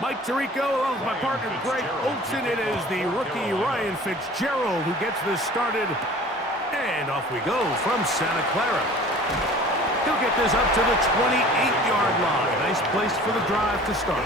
Mike Tirico along with my partner Greg Olson. It is the rookie Ryan Fitzgerald who gets this started. And off we go from Santa Clara. He'll get this up to the 28-yard line. Nice place for the drive to start.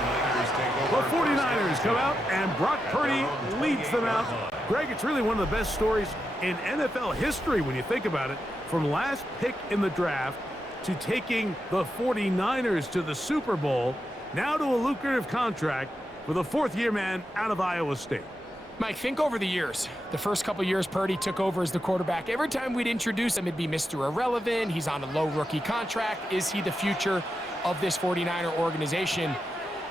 The 49ers come out, and Brock Purdy leads them out. Greg, it's really one of the best stories in NFL history when you think about it. From last pick in the draft to taking the 49ers to the Super Bowl, now to a lucrative contract for the fourth-year man out of Iowa State. Mike, think over the years. The first couple years Purdy took over as the quarterback, every time we'd introduce him, it'd be Mr. Irrelevant. He's on a low rookie contract. Is he the future of this 49er organization?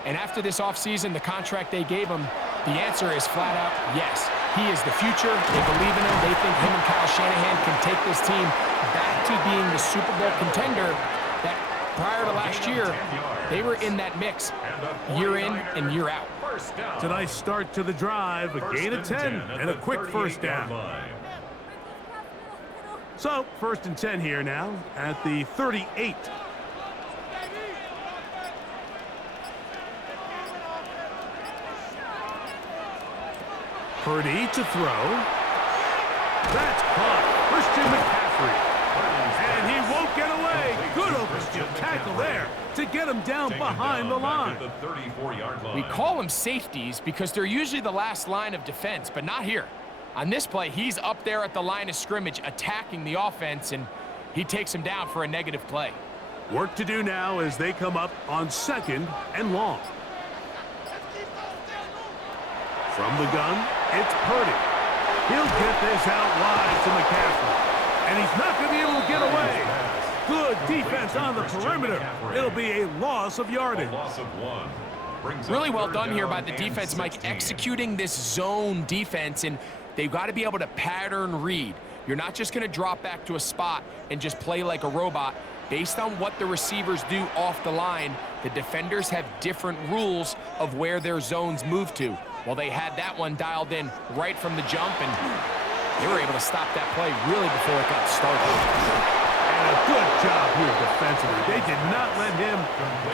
And after this offseason, the contract they gave him, the answer is flat out yes. He is the future. They believe in him. They think him and Kyle Shanahan can take this team back to being the Super Bowl contender that prior to last year, they were in that mix year in and year out. It's a nice start to the drive, a gain of 10, and a quick first down. So, 1st and 10 here now at the 38. Purdy to throw. That's caught. Christian McCaffrey. And he won't get away. Good open field tackle there to get him down behind the line. We call them safeties because they're usually the last line of defense, but not here. On this play, he's up there at the line of scrimmage attacking the offense, and he takes him down for a negative play. Work to do now as they come up on 2nd and long. From the gun, it's Purdy. He'll get this out wide to McCaffrey. And he's not going to be able to get away. Good defense on the perimeter. It'll be a loss of yardage. Really well done here by the defense, Mike, executing this zone defense, and they've got to be able to pattern read. You're not just going to drop back to a spot and just play like a robot. Based on what the receivers do off the line, the defenders have different rules of where their zones move to. Well, they had that one dialed in right from the jump, and they were able to stop that play really before it got started. And a good job here defensively. They did not let him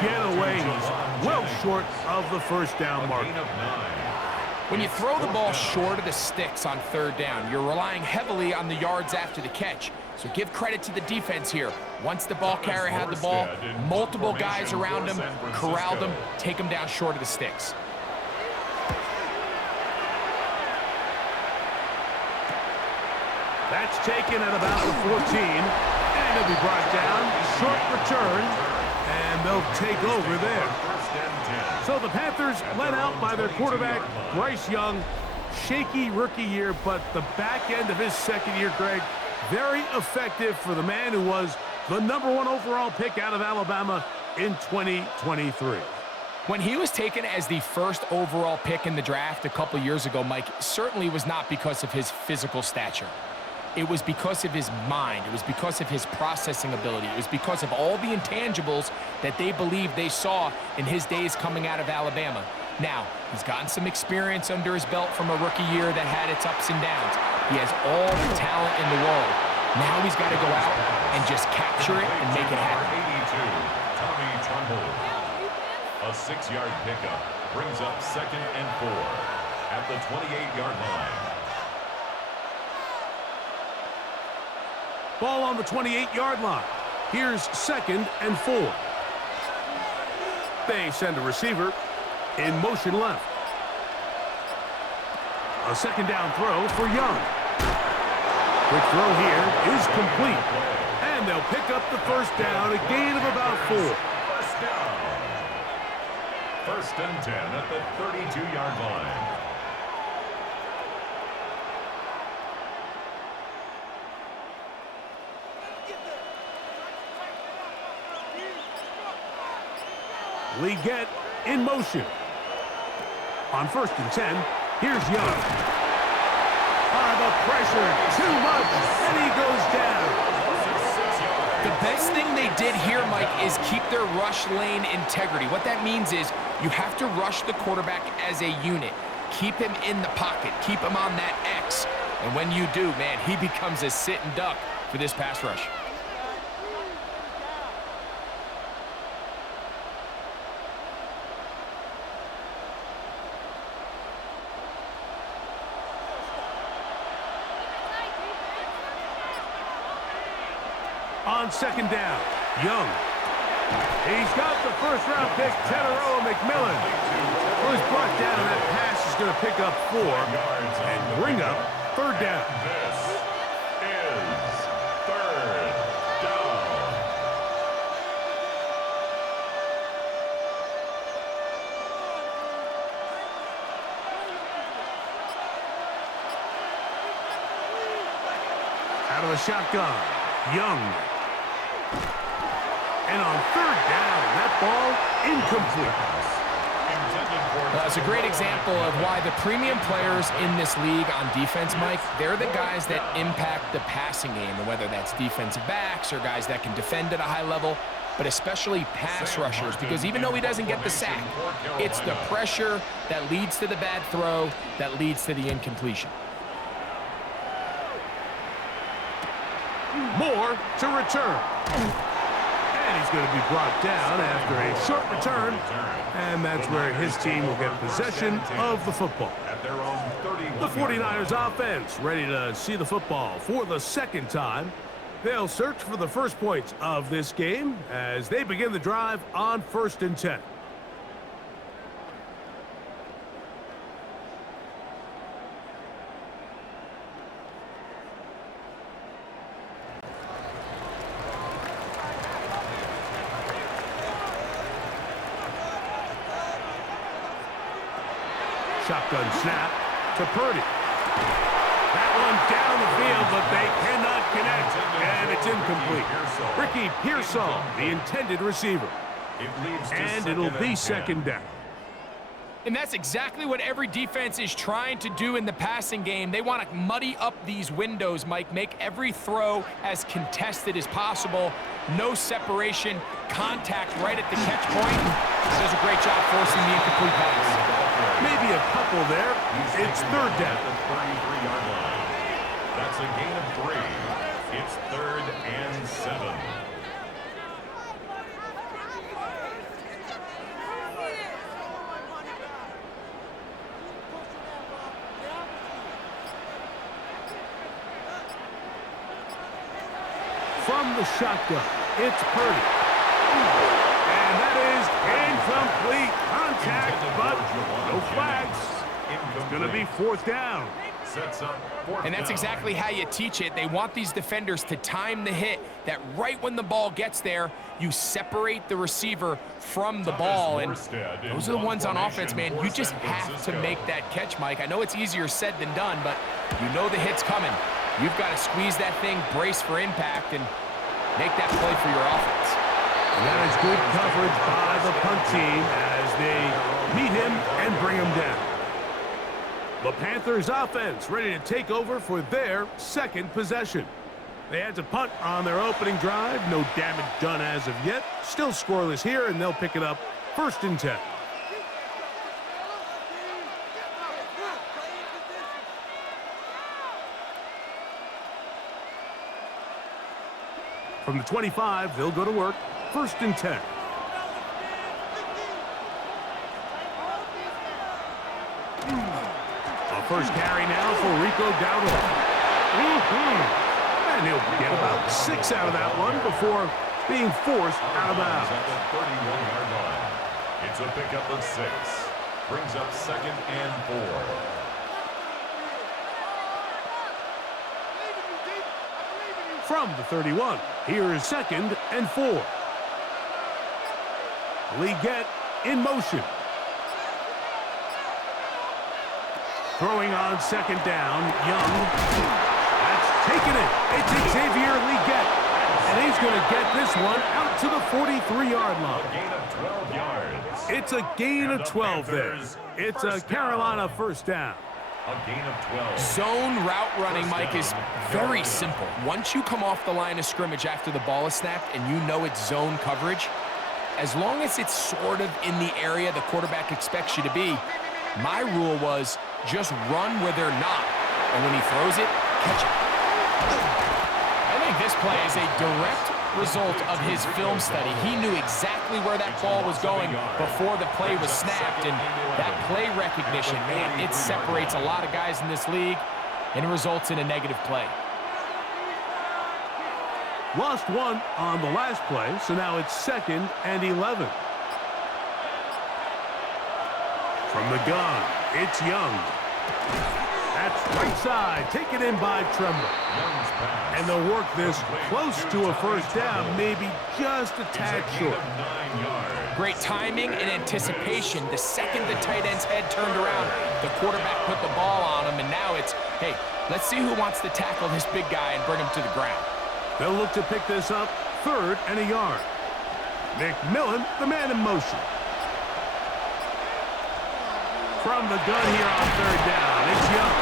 get away. He's well short of the first down mark. When you throw the ball short of the sticks on 3rd down, you're relying heavily on the yards after the catch. So give credit to the defense here. Once the ball carrier had the ball, multiple guys around him, corralled him, take him down short of the sticks. That's taken at about the 14, and it'll be brought down. Short return, and they'll take over there. So the Panthers led out by their quarterback, Bryce Young. Shaky rookie year, but the back end of his 2nd year, Greg, very effective for the man who was the #1 overall pick out of Alabama in 2023. When he was taken as the 1st overall pick in the draft a couple years ago, Mike, certainly was not because of his physical stature. It was because of his mind. It was because of his processing ability. It was because of all the intangibles that they believed they saw in his days coming out of Alabama. Now, he's gotten some experience under his belt from a rookie year that had its ups and downs. He has all the talent in the world. Now he's got to go out and just capture it and make it happen. A 6-yard pickup brings up 2nd and 4 at the 28-yard line. Ball on the 28-yard line. Here's 2nd and 4. They send a receiver in motion left. A 2nd down throw for Young. Quick throw here is complete. And they'll pick up the 1st down, a gain of about 4. 1st down. 1st and 10 at the 32-yard line. Leggett in motion. On 1st and 10, here's Young. The pressure, too much, and he goes down. The best thing they did here, Mike, is keep their rush lane integrity. What that means is you have to rush the quarterback as a unit. Keep him in the pocket. Keep him on that X. And when you do, man, he becomes a sit and duck for this pass rush. on second down. Young. He's got the first-round pick, Teteroa McMillan, who's brought down. That pass is going to pick up 4 and bring up third down. This is third down. Out of the shotgun, Young. And on third down, that ball incomplete. It's a great example of why the premium players in this league on defense, Mike, they're the guys that impact the passing game, and whether that's defensive backs or guys that can defend at a high level, but especially pass rushers, because even though he doesn't get the sack, it's the pressure that leads to the bad throw that leads to the incompletion. Moore to return. And he's going to be brought down after a short return. And that's where his team will get possession of the football. The 49ers offense ready to see the football for the second time. They'll search for the first points of this game as they begin the drive on 1st and 10. Shotgun snap to Parity. That one down the field, but they cannot connect, and it's incomplete. Ricky Pearsall, the intended receiver. And it'll be second down. And that's exactly what every defense is trying to do in the passing game. They want to muddy up these windows, Mike, make every throw as contested as possible. No separation, contact right at the catch point. Does a great job forcing the incomplete pass. Maybe a couple there. It's third down. That's a gain of 3. It's 3rd and 7. From the shotgun, it's Parity. And that is incomplete contact, but no flags. It's going to be 4th down. And that's exactly how you teach it. They want these defenders to time the hit, that right when the ball gets there, you separate the receiver from the ball. And those are the ones on offense, man. You just have to make that catch, Mike. I know it's easier said than done, but you know the hit's coming. You've got to squeeze that thing, brace for impact, and make that play for your offense. And that is good coverage by the punt team as they meet him and bring him down. The Panthers offense ready to take over for their second possession. They had to punt on their opening drive. No damage done as of yet. Still scoreless here, and they'll pick it up 1st and 10. From the 25, they'll go to work. 1st and 10. A first carry now for Rico Dowdle. And he'll get about 6 out of that one before being forced out of bounds. At the 31-yard line. It's a pickup of 6. Brings up 2nd and 4. From the 31, here is 2nd and 4. Leggett in motion. Throwing on 2nd down, Young. That's taken it. It's Xavier Leggett. And he's going to get this one out to the 43-yard line. A gain of 12 yards. It's a gain of 12 there. It's a Carolina first down. A gain of 12. Zone route running, Mike, is very simple. Once you come off the line of scrimmage after the ball is snapped and you know it's zone coverage, as long as it's sort of in the area the quarterback expects you to be, my rule was just run where they're not. And when he throws it, catch it. I think this play is a direct result of his film study. He knew exactly where that ball was going before the play was snapped, and that play recognition, man, it separates a lot of guys in this league, and it results in a negative play. Lost one on the last play, so now it's 2nd and 11. From the gun, it's Young. That's right side, taken in by Tremble. And they'll work this close to a first down, maybe just a tad short. Great timing and anticipation. The second the tight end's head turned around, the quarterback put the ball on him, and now it's, hey, let's see who wants to tackle this big guy and bring him to the ground. They'll look to pick this up, 3rd and a yard. McMillan, the man in motion. From the gun here on 3rd down, it's Young.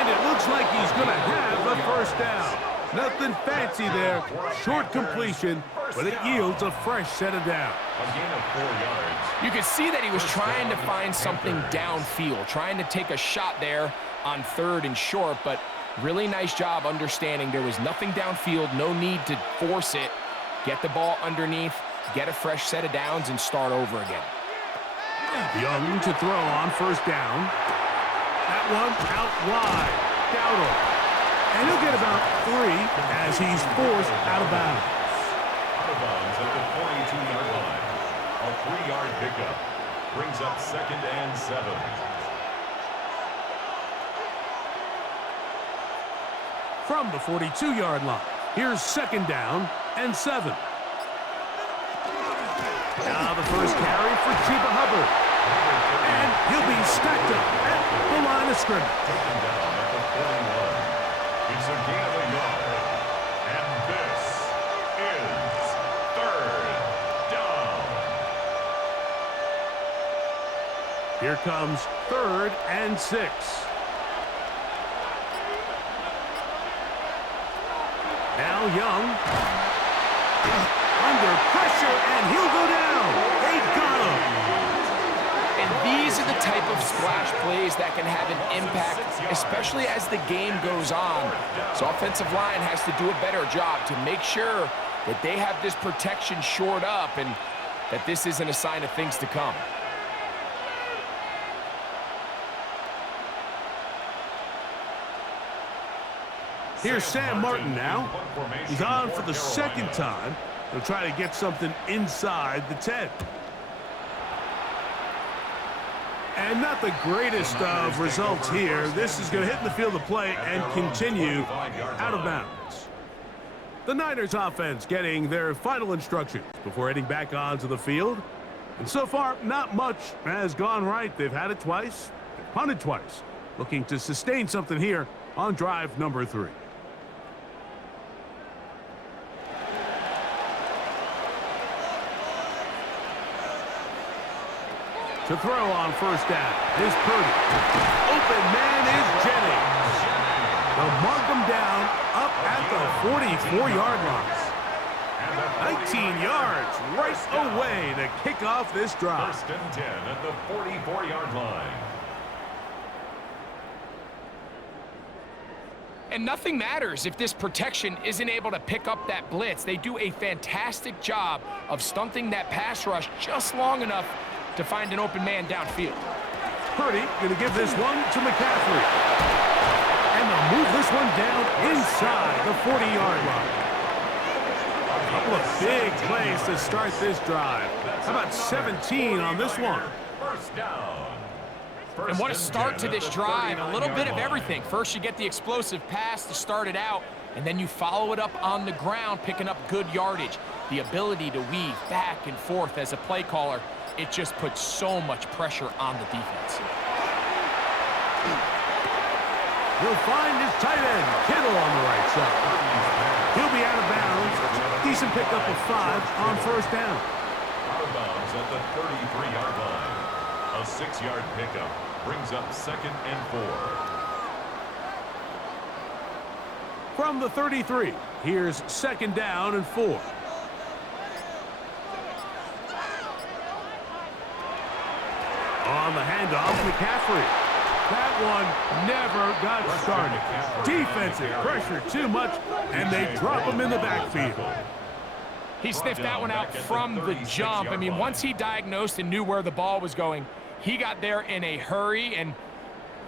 And it looks like he's going to have a first down. Nothing fancy there, short completion, but it yields a fresh set of downs. A gain of 4 yards. You could see that he was trying to find something downfield, trying to take a shot there on 3rd and short, but really nice job understanding there was nothing downfield, no need to force it. Get the ball underneath, get a fresh set of downs, and start over again. Young to throw on 1st down. That one out wide. Dowdle. And he'll get about 3 as he's forced out of bounds. Out of bounds at the 42-yard line. A 3-yard pickup brings up 2nd and 7. From the 42-yard line, here's 2nd down and 7. Now the first carry for Chuba Hubbard. And he'll be stacked up at the line of scrimmage. Taken down at the 41. It's a gain of a yard. And this is 3rd down. Here comes 3rd and 6. Now Young. Under pressure, and he'll go down. They got him. And these are the type of splash plays that can have an impact, especially as the game goes on. So offensive line has to do a better job to make sure that they have this protection shored up and that this isn't a sign of things to come. Here's Sam Martin now. He's on for the 2nd time. He'll try to get something inside the 10. And not the greatest of results here. This is going to hit in the field of play and continue out of bounds. The Niners offense getting their final instructions before heading back onto the field. And so far, not much has gone right. They've had it twice, they've punted twice. Looking to sustain something here on drive number 3. To throw on 1st down is Purdy. Open man is Jennings. They'll mark him down up at the 44-yard line. 19 yards right away to kick off this drive. 1st and 10 at the 44-yard line. And nothing matters if this protection isn't able to pick up that blitz. They do a fantastic job of stunting that pass rush just long enough to find an open man downfield. Purdy going to give this one to McCaffrey. And they'll move this one down inside the 40-yard line. A couple of big plays to start this drive. How about 17 on this one? 1st down. And what a start to this drive. A little bit of everything. First, you get the explosive pass to start it out, and then you follow it up on the ground, picking up good yardage. The ability to weave back and forth as a play caller, it just puts so much pressure on the defense. He'll find his tight end, Kittle, on the right side. He'll be out of bounds. Decent pickup of 5 on 1st down. Out of bounds at the 33-yard line. A 6-yard pickup brings up 2nd and 4. From the 33, here's 2nd down and 4. On the handoff, McCaffrey. That one never got started. Defensive pressure too much, and they drop him in the backfield. He sniffed that one out from the jump. I mean, once he diagnosed and knew where the ball was going, he got there in a hurry, and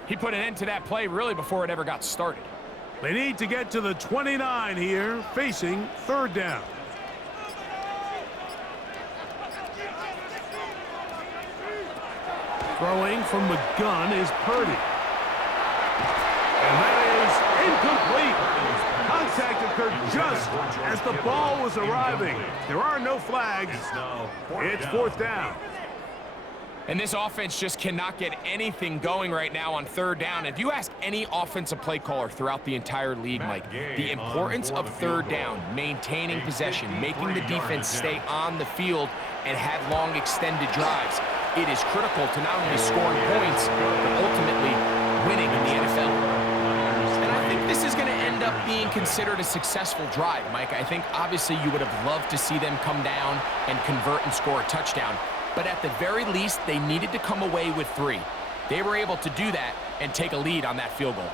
he put an end to that play really before it ever got started. They need to get to the 29 here, facing third down. Throwing from the gun is Purdy. And that is incomplete. Contact occurred just as the ball was arriving. There are no flags. It's fourth down. And this offense just cannot get anything going right now on third down. If you ask any offensive play caller throughout the entire league, Mike, the importance of third down, maintaining possession, making the defense stay on the field and have long extended drives, it is critical to not only scoring points, but ultimately winning in the NFL. And I think this is going to end up being considered a successful drive, Mike. I think obviously you would have loved to see them come down and convert and score a touchdown. But at the very least, they needed to come away with 3. They were able to do that and take a lead on that field goal.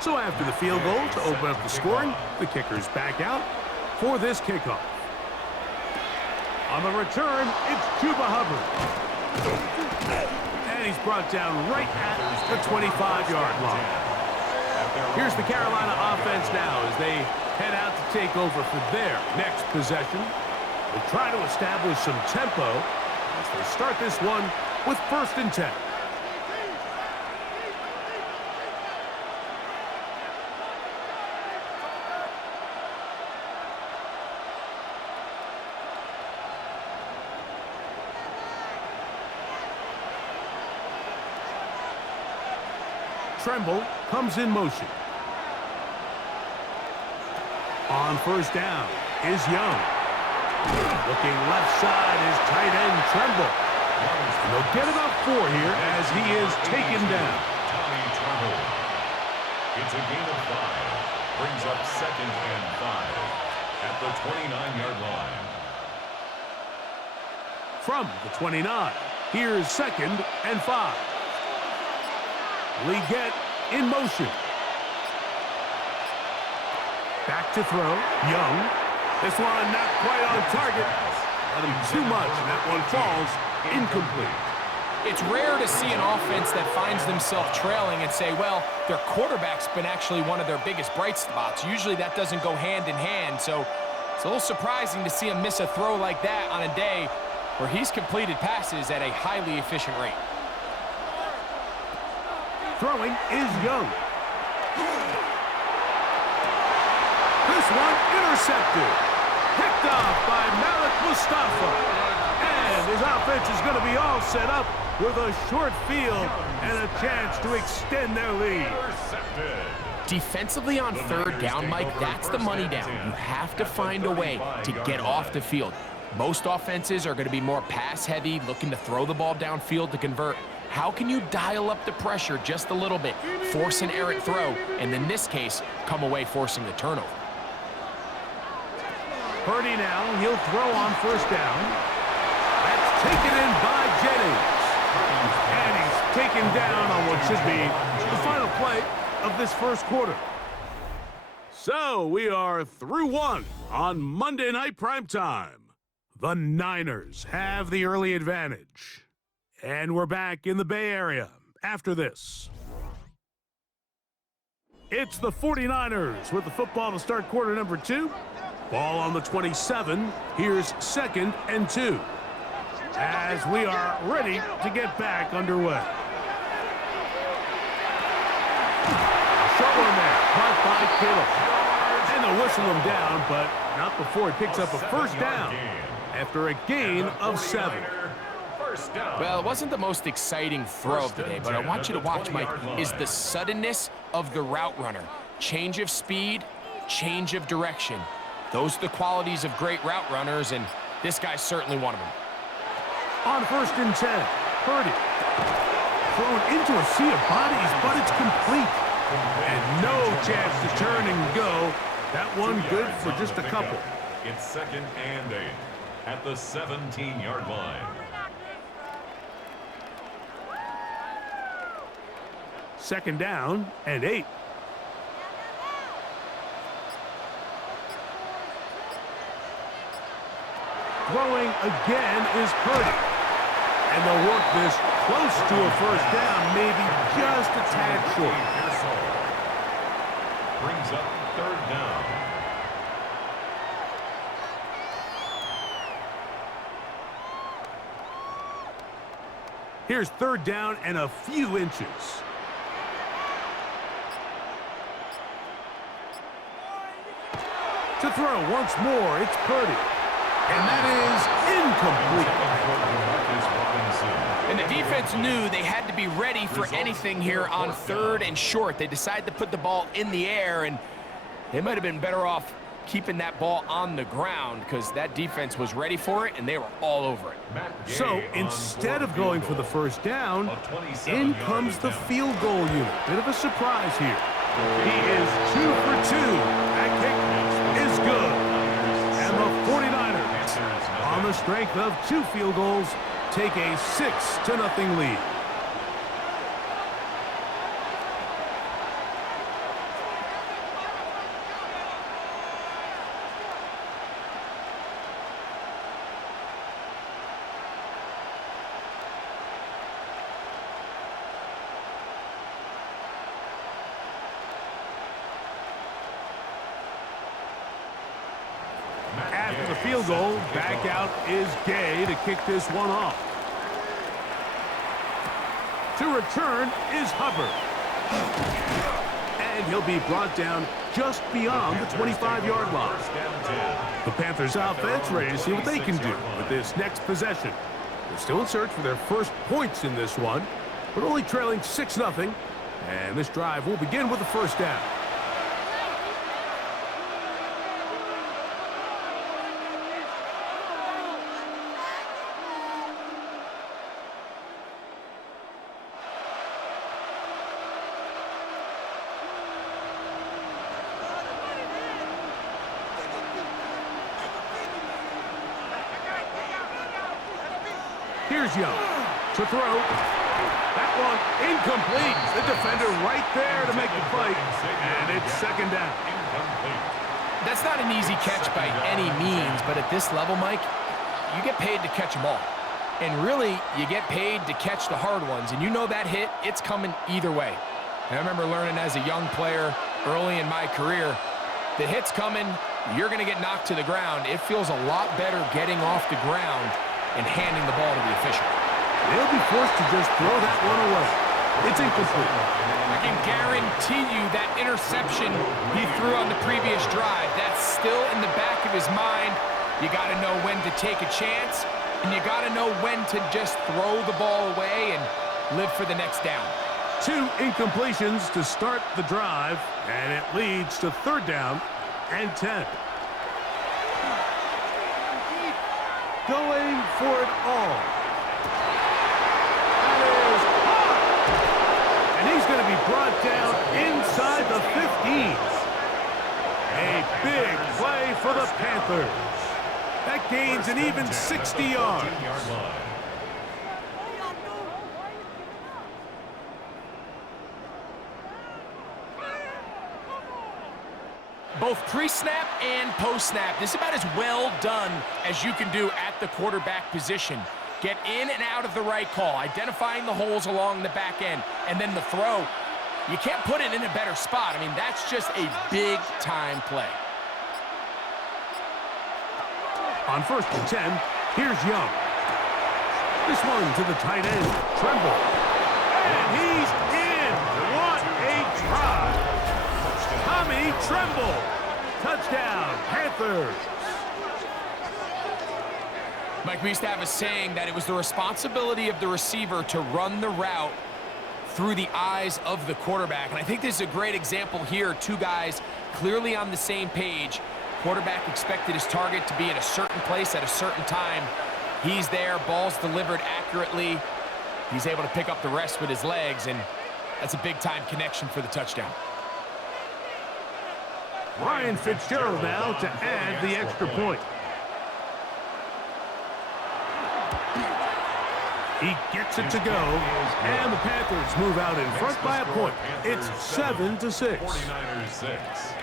So after the field goal to open up the scoring, the kicker's back out for this kickoff. On the return, it's Chuba Hubbard. And he's brought down right at the 25-yard line. Here's the Carolina offense now as they head out to take over for their next possession. They try to establish some tempo as they start this one with 1st and 10. Tremble comes in motion. On 1st down is Young. Looking left side is tight end Tremble. And they'll get about 4 here as he is taken down. It's a gain of 5. Brings up 2nd and 5 at the 29-yard line. From the 29, here's 2nd and 5. Leggett in motion. Back to throw. Young. This one not quite on target. Let him too much, and that one falls incomplete. It's rare to see an offense that finds themselves trailing and say, well, their quarterback's been actually one of their biggest bright spots. Usually that doesn't go hand in hand, so it's a little surprising to see him miss a throw like that on a day where he's completed passes at a highly efficient rate. Throwing is Young. This one intercepted. Picked off by Malik Mustafa. And his offense is going to be all set up with a short field and a chance to extend their lead. Defensively on third down, Mike, that's the money down. You have to find a way to get off the field. Most offenses are going to be more pass-heavy, looking to throw the ball downfield to convert. How can you dial up the pressure just a little bit, force an errant throw, and in this case, come away forcing the turnover? Purdy now, he'll throw on 1st down. That's taken in by Jennings. And he's taken down on what should be the final play of this 1st quarter. So we are through 1 on Monday Night Primetime. The Niners have the early advantage. And we're back in the Bay Area after this. It's the 49ers with the football to start quarter number 2. Ball on the 27. Here's 2nd and 2. As we are ready to get back underway. Short one there, caught by Kittle. And they'll whistle him down, but not before he picks up a 1st down after a gain of 7. Well, it wasn't the most exciting throw of the day, but I want you to watch, Mike, is the suddenness of the route runner. Change of speed, change of direction. Those are the qualities of great route runners, and this guy's certainly one of them. On 1st and 10, Purdy. Thrown into a sea of bodies, but it's complete. And no chance to turn and go. That one good for just a couple. It's 2nd and 8 at the 17-yard line. 2nd down and 8. Throwing again is Parity. And they'll work this close to a first down, maybe just a tad short. Brings up third down. Here's third down and a few inches. To throw once more, it's Parity. And that is incomplete. And the defense knew they had to be ready for anything here on third and short. They decided to put the ball in the air, and they might have been better off keeping that ball on the ground because that defense was ready for it, and they were all over it. So instead of going for the first down, in comes the field goal unit. Bit of a surprise here. He is 2 for 2. That kick is good. And the 49ers, on the strength of 2 field goals, take a 6-0 lead. After the field goal, back out is Gay to kick this one off. To return is Hubbard. And he'll be brought down just beyond the 25-yard line. The Panthers offense ready to see what they can do with this next possession. They're still in search for their first points in this one, but only trailing 6-0. And this drive will begin with the first down. Here's Young to throw. That one incomplete. The defender right there to make the play. And it's second down. That's not an easy catch by any means, but at this level, Mike, you get paid to catch them all. And really, you get paid to catch the hard ones. And you know that hit, it's coming either way. And I remember learning as a young player early in my career, the hit's coming, you're going to get knocked to the ground. It feels a lot better getting off the ground and handing the ball to the official. They'll be forced to just throw that one away. It's incomplete. I can guarantee you that interception he threw on the previous drive, that's still in the back of his mind. You got to know when to take a chance, and you got to know when to just throw the ball away and live for the next down. 2 incompletions to start the drive, and it leads to third down and 10. Going for it all. That is high. And he's going to be brought down inside the 15. A big play for the Panthers. That gains an even 60 yards. Both pre-snap and post-snap, this is about as well done as you can do at the quarterback position. Get in and out of the right call, identifying the holes along the back end, and then the throw. You can't put it in a better spot. I mean, that's just a big-time play. On 1st and 10, here's Young. This one to the tight end, Tremble. And he's in. What a try. Tommy Tremble. Touchdown, Panthers. Mike, we used to have a saying that it was the responsibility of the receiver to run the route through the eyes of the quarterback. And I think this is a great example here. 2 guys clearly on the same page. Quarterback expected his target to be in a certain place at a certain time. He's there, ball's delivered accurately. He's able to pick up the rest with his legs, and that's a big-time connection for the touchdown. Ryan Fitzgerald now to add the extra point. He gets it to go, and the Panthers move out in front by a point. It's 7-6. 49ers 6.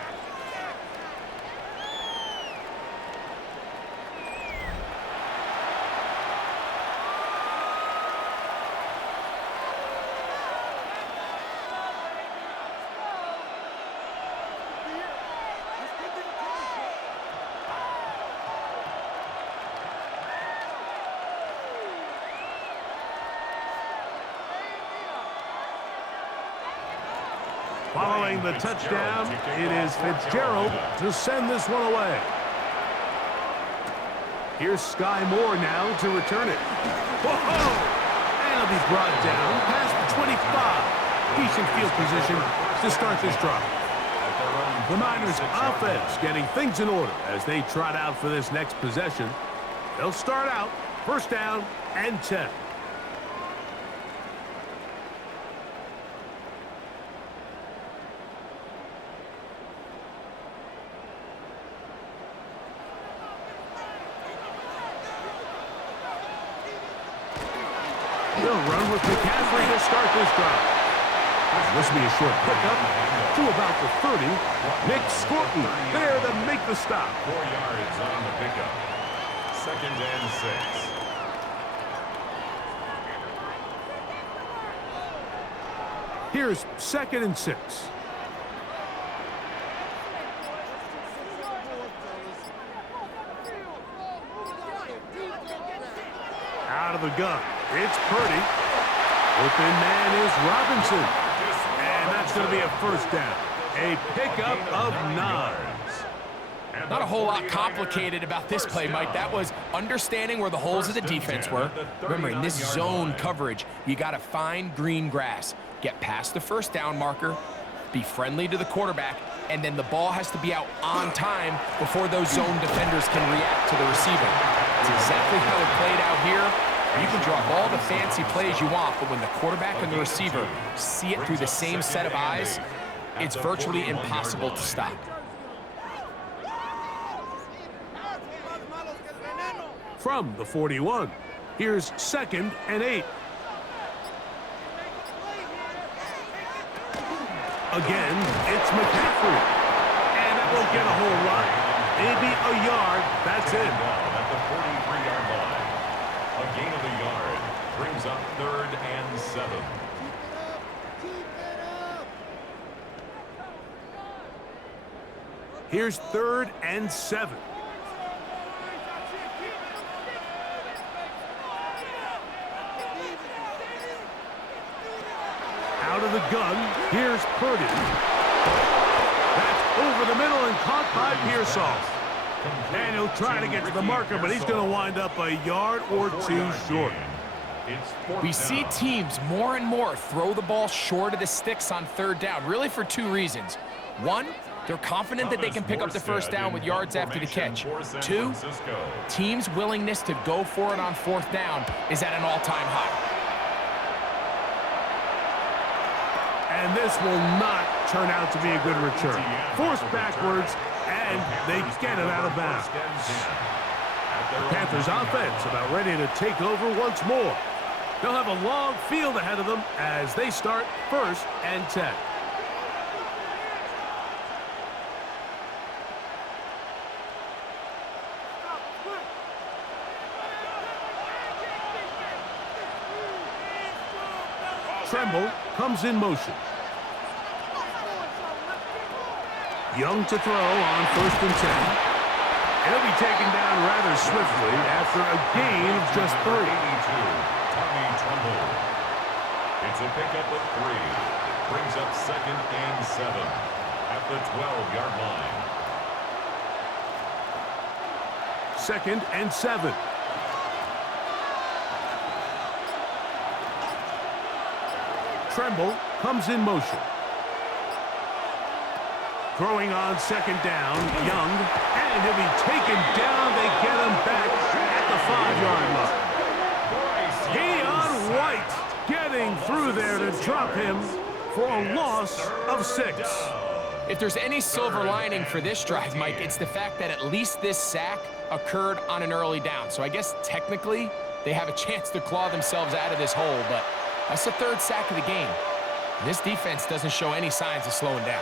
Following the touchdown, it is Fitzgerald to send this one away. Here's Sky Moore now to return it. Whoa! And it'll be brought down past the 25. Decent field position to start this drive. The Niners offense getting things in order as they trot out for this next possession. They'll start out first down and 10. They'll run with McCaffrey to start this drive. This will be a short pickup to about the 30. Nick Scorton there to make the stop. 4 yards on the pickup. 2nd and 6. Here's 2nd and 6. Out of the gun. It's Purdy. Open man is Robinson. And that's going to be a first down. A pickup of 9. Not a whole lot complicated about this play, Mike. That was understanding where the holes of the defense were. Remember, in this zone coverage, you got to find green grass. Get past the first down marker, be friendly to the quarterback, and then the ball has to be out on time before those zone defenders can react to the receiver. That's exactly how it played out here. You can draw all the fancy plays you want, but when the quarterback and the receiver see it through the same set of eyes, it's virtually impossible to stop. From the 41, here's 2nd and 8. Again, it's McCaffrey. And that won't get a whole lot. Maybe a yard. That's it. At the 43-yard line. A gain of a yard brings up 3rd and 7. Here's 3rd and 7. Out of the gun, here's Purdy. That's over the middle and caught by Pearsall. And he'll try to get to the marker, but he's going to wind up a yard or 2 short. We see teams more and more throw the ball short of the sticks on 3rd down, really for 2 reasons. 1, they're confident that they can pick up the first down with yards after the catch. 2, teams' willingness to go for it on 4th down is at an all-time high. And this will not turn out to be a good return. Forced backwards, and they get it out of bounds. The Panthers offense about ready to take over once more. They'll have a long field ahead of them as they start 1st and 10. Tremble comes in motion. Young to throw on 1st and 10. And he'll be taken down rather swiftly after a gain of just 3. Tommy Tremble. It's a pickup of 3. Brings up 2nd and 7 at the 12-yard line. 2nd and 7. Tremble comes in motion. Throwing on 2nd down, Young, and he'll be taken down. They get him back at the 5-yard line. Keon White getting through there to drop him for a loss of 6. If there's any silver lining for this drive, Mike, it's the fact that at least this sack occurred on an early down. So I guess technically they have a chance to claw themselves out of this hole, but that's the 3rd sack of the game. And this defense doesn't show any signs of slowing down.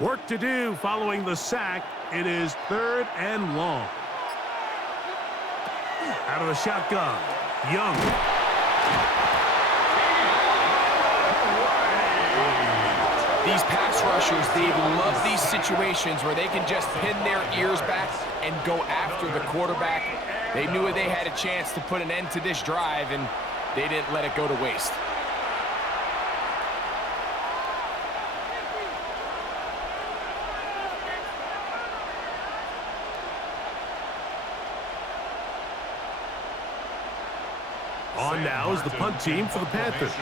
Work to do following the sack. It is 3rd and long. Out of the shotgun, Young. These pass rushers, they love these situations where they can just pin their ears back and go after the quarterback. They knew they had a chance to put an end to this drive, and they didn't let it go to waste. On now is the punt team for the Panthers.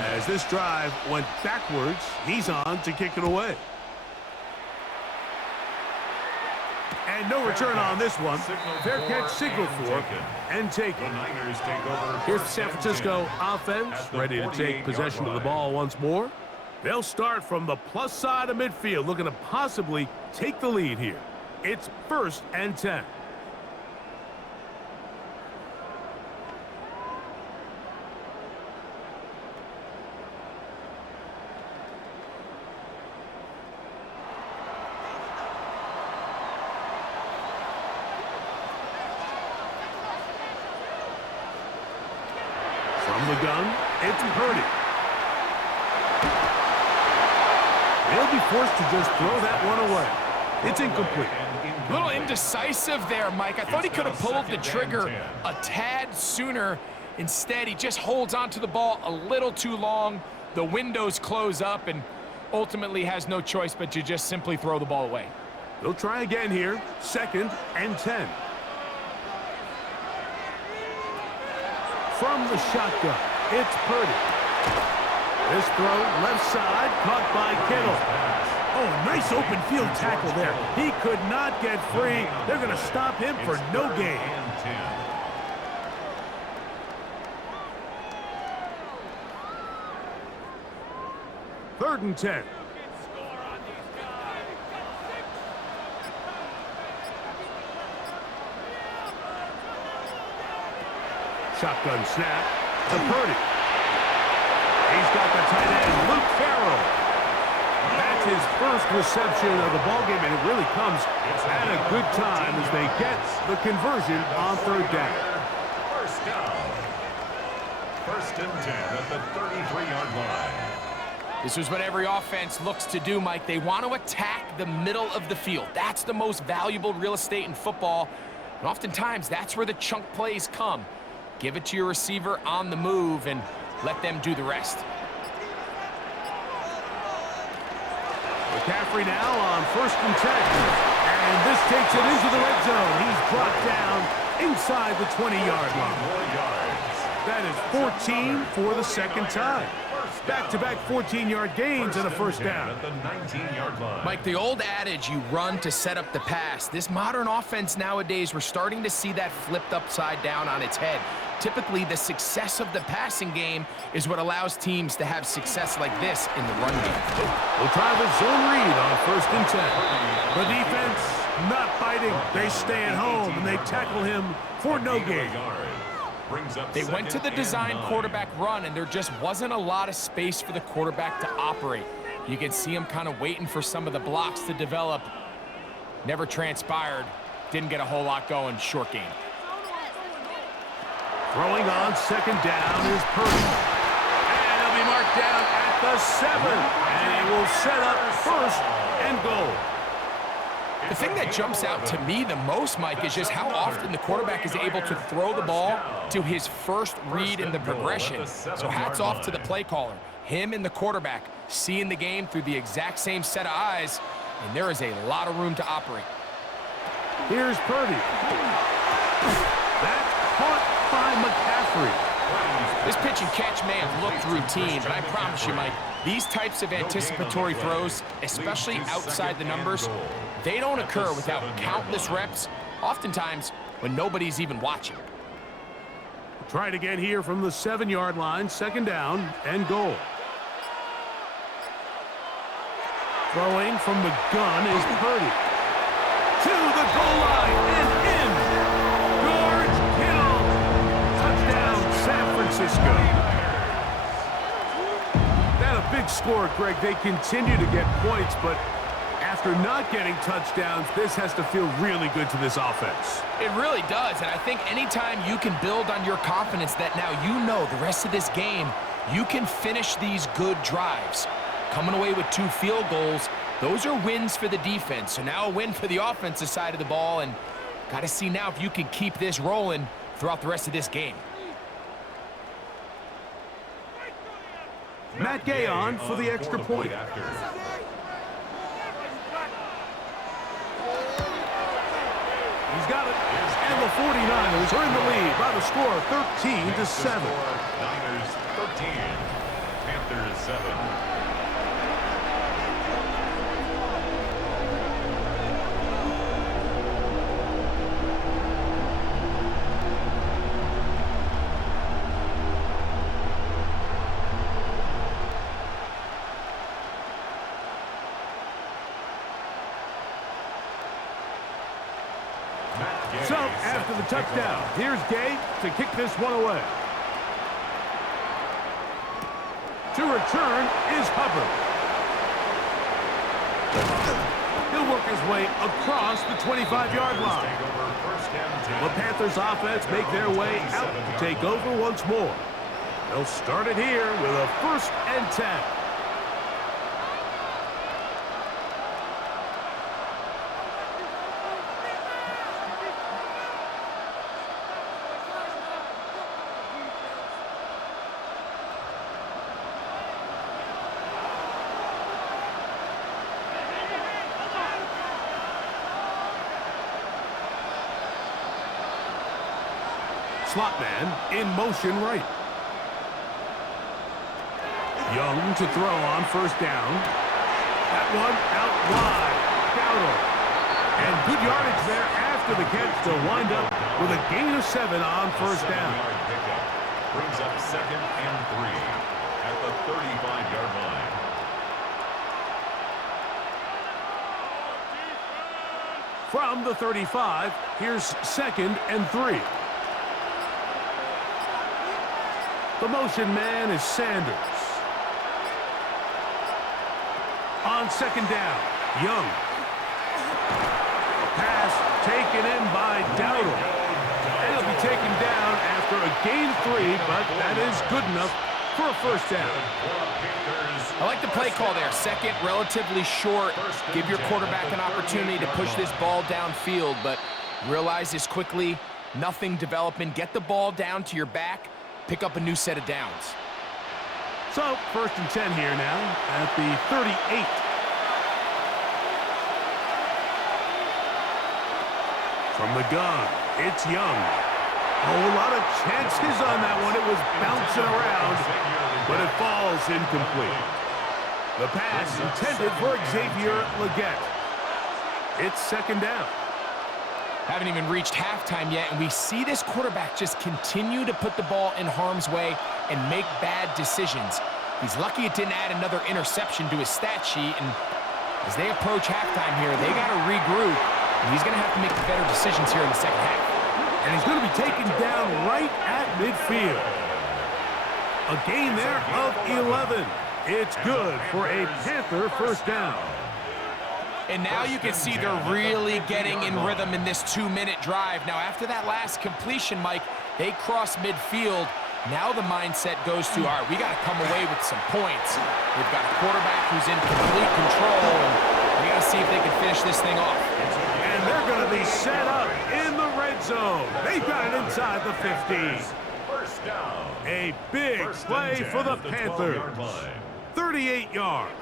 As this drive went backwards, he's on to kick it away. And no return on this one. Fair catch signaled for and taken. Here's the San Francisco offense, ready to take possession of the ball once more. They'll start from the plus side of midfield, looking to possibly take the lead here. It's 1st and 10. From the gun, it's Parity. They'll be forced to just throw that one away. It's incomplete. A little indecisive there, Mike. I thought he could have pulled the trigger a tad sooner. Instead, he just holds onto the ball a little too long. The windows close up and ultimately has no choice but to just simply throw the ball away. They'll try again here. 2nd and 10. From the shotgun, it's Purdy. This throw, left side, caught by Kittle. Oh, nice open field tackle there. He could not get free. They're going to stop him for no gain. Third and 10. Shotgun snap to Purdy. He's got the tight end, Luke Farrell. That's his first reception of the ballgame, and it really comes at a good time as they get the conversion on 3rd down. First down. 1st and 10 at the 33-yard line. This is what every offense looks to do, Mike. They want to attack the middle of the field. That's the most valuable real estate in football. And oftentimes, that's where the chunk plays come. Give it to your receiver on the move and let them do the rest. McCaffrey now on 1st and 10. And this takes it into the red zone. He's brought down inside the 20-yard line. That is 14 for the 2nd time. Back-to-back 14-yard gains and a 1st down. Mike, the old adage, you run to set up the pass. This modern offense nowadays, we're starting to see that flipped upside down on its head. Typically, the success of the passing game is what allows teams to have success like this in the run game. We'll try the zone read on 1st and 10. The defense not biting. They stay at home, and they tackle him for no gain. They went to the design quarterback run, and there just wasn't a lot of space for the quarterback to operate. You can see him kind of waiting for some of the blocks to develop. Never transpired. Didn't get a whole lot going. Short game. Throwing on 2nd down is Purdy. And he'll be marked down at the 7. And he will set up 1st and goal. The thing that jumps out to me the most, Mike, is just how often the quarterback is able to throw the ball to his first read in the progression. So hats off to the play caller. Him and the quarterback seeing the game through the exact same set of eyes, and there is a lot of room to operate. Here's Purdy. That's caught by McCaffrey. This pitch and catch may have looked routine, but I promise you, Mike, these types of anticipatory throws, especially outside the numbers, they don't occur without countless reps, oftentimes when nobody's even watching. Try it again here from the 7-yard line, 2nd down and goal. Throwing from the gun is Purdy. To the goal line and in. George Kittle. Touchdown, San Francisco. That a big score, Greg. They continue to get points, but after not getting touchdowns, this has to feel really good to this offense. It really does, and I think anytime you can build on your confidence that now you know the rest of this game, you can finish these good drives. coming away with 2 field goals. Those are wins for the defense. So now a win for the offensive side of the ball, and got to see now if you can keep this rolling throughout the rest of this game. Matt Gay on for the extra point. He's got it. And the 49ers are in the lead by the score of 13-7. Niners 13, Panthers 7. So, after the touchdown, here's Gay to kick this one away. To return is Hubbard. He'll work his way across the 25-yard line. The Panthers offense make their way out to take over once more. They'll start it here with a 1st and 10. Slot man in motion right. Young to throw on 1st down. That one out wide. Dowdle. And good yardage there after the catch to wind up with a gain of 7 on 1st down. Brings up 2nd and 3 at the 35-yard line. From the 35, here's 2nd and 3. The motion man is Sanders. On 2nd down, Young. A pass taken in by Dowdle. And he'll be taken down after a gain of 3, but that is good enough for a 1st down. I like the play call there. 2nd, relatively short. Give your quarterback an opportunity to push this ball downfield, but realize this quickly. Nothing development. Get the ball down to your back. Pick up a new set of downs. So, 1st and 10 here now at the 38. From the gun, it's Young. A whole lot of chances on that one. It was bouncing around, but it falls incomplete. The pass intended for Xavier Legette. It's 2nd down. Haven't even reached halftime yet, and we see this quarterback just continue to put the ball in harm's way and make bad decisions. He's lucky it didn't add another interception to his stat sheet, and as they approach halftime here, they got to regroup, and he's going to have to make better decisions here in the 2nd half. And he's going to be taken down right at midfield. A gain there of 11. It's good for a Panther 1st down. And now you can see they're really getting in rhythm in this 2-minute drive. Now, after that last completion, Mike, they cross midfield. Now the mindset goes to, all right, we got to come away with some points. We've got a quarterback who's in complete control, and we got to see if they can finish this thing off. And they're going to be set up in the red zone. They've got it inside the 50. 1st down. A big play for the Panthers. 38 yards.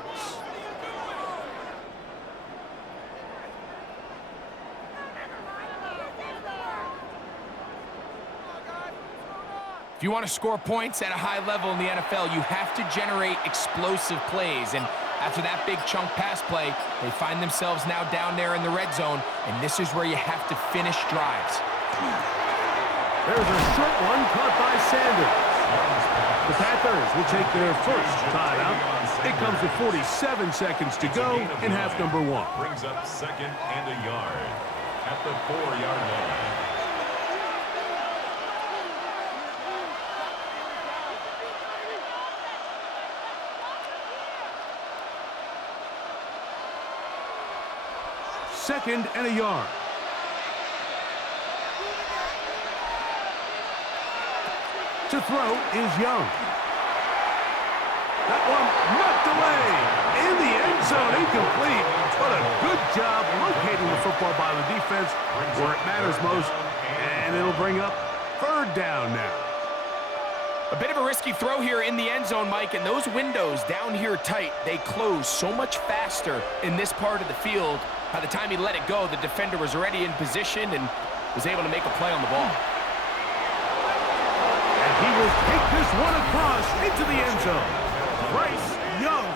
If you want to score points at a high level in the NFL, you have to generate explosive plays. And after that big chunk pass play, they find themselves now down there in the red zone, and this is where you have to finish drives. There's a short one caught by Sanders. The Panthers will take their 1st timeout. It comes with 47 seconds to go in half number 1. Brings up 2nd and a yard at the 4-yard line. Second and a yard. To throw is Young. That one knocked away. zone, incomplete. What a good job locating the football by the defense where it matters most. And it'll bring up third down now. A bit of a risky throw here in the end zone, Mike, and those windows down here tight, they close so much faster in this part of the field. By the time he let it go, the defender was already in position and was able to make a play on the ball. And he will take this one across into the end zone. Bryce Young,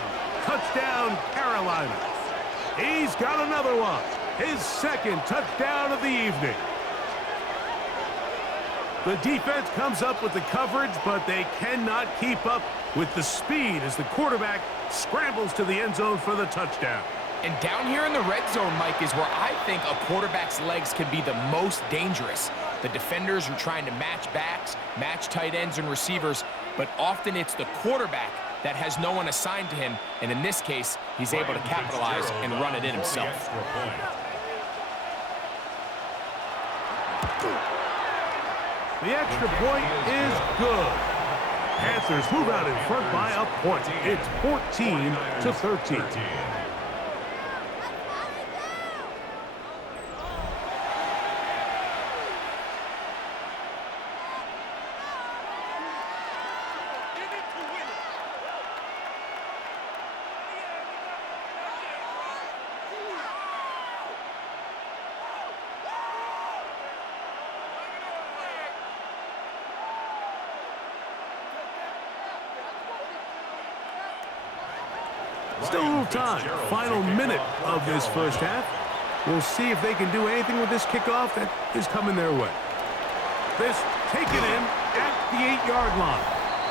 touchdown, Carolina. He's got another one. His second touchdown of the evening. The defense comes up with the coverage, but they cannot keep up with the speed as the quarterback scrambles to the end zone for the touchdown. And down here in the red zone, Mike, is where I think a quarterback's legs can be the most dangerous. The defenders are trying to match backs, match tight ends and receivers, but often it's the quarterback that has no one assigned to him, and in this case, he's able to capitalize and run it in himself. The extra point is good. Panthers move out in front by a point. It's 14-13. Still a little time. Final minute of this first half. We'll see if they can do anything with this kickoff that is coming their way. This taken in at the 8-yard line.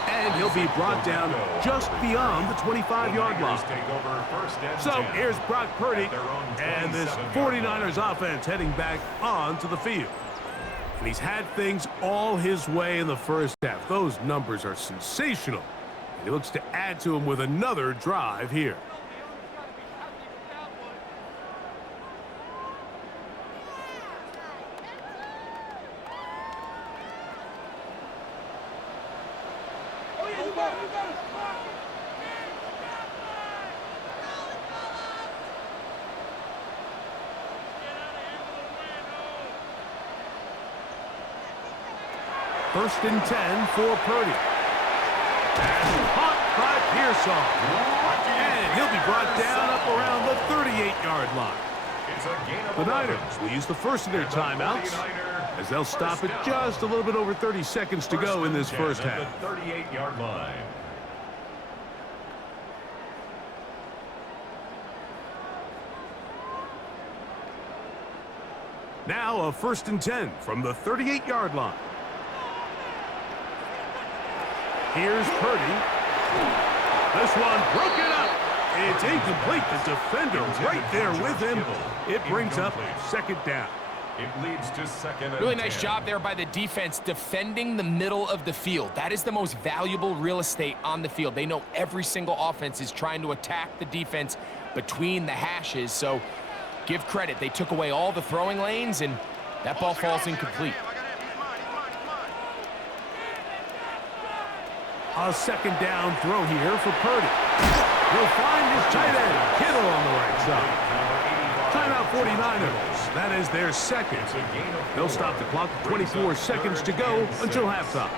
And he'll be brought down just beyond the 25-yard line. So here's Brock Purdy and this 49ers offense heading back onto the field. And he's had things all his way in the first half. Those numbers are sensational. And he looks to add to them with another drive here. First and 10 for Purdy. And caught by Pearson. And he'll be brought down up around the 38-yard line. The Niners will use the first of their timeouts as they'll stop it just a little bit over 30 seconds to go in this first half. 38-yard line. Now a first and 10 from the 38-yard line. Here's Purdy. This one broken up. It's incomplete. The defender right there with him. It brings up second down. It leads to second and Really nice 10. job there by the defense defending the middle of the field. That is the most valuable real estate on the field. They know every single offense is trying to attack the defense between the hashes. So give credit. They took away all the throwing lanes, and that ball falls incomplete. A second down throw here for Purdy. He'll find his tight end, Kittle, on the right side. Timeout 49ers. That is their second. They'll stop the clock. 24 seconds to go until halftime.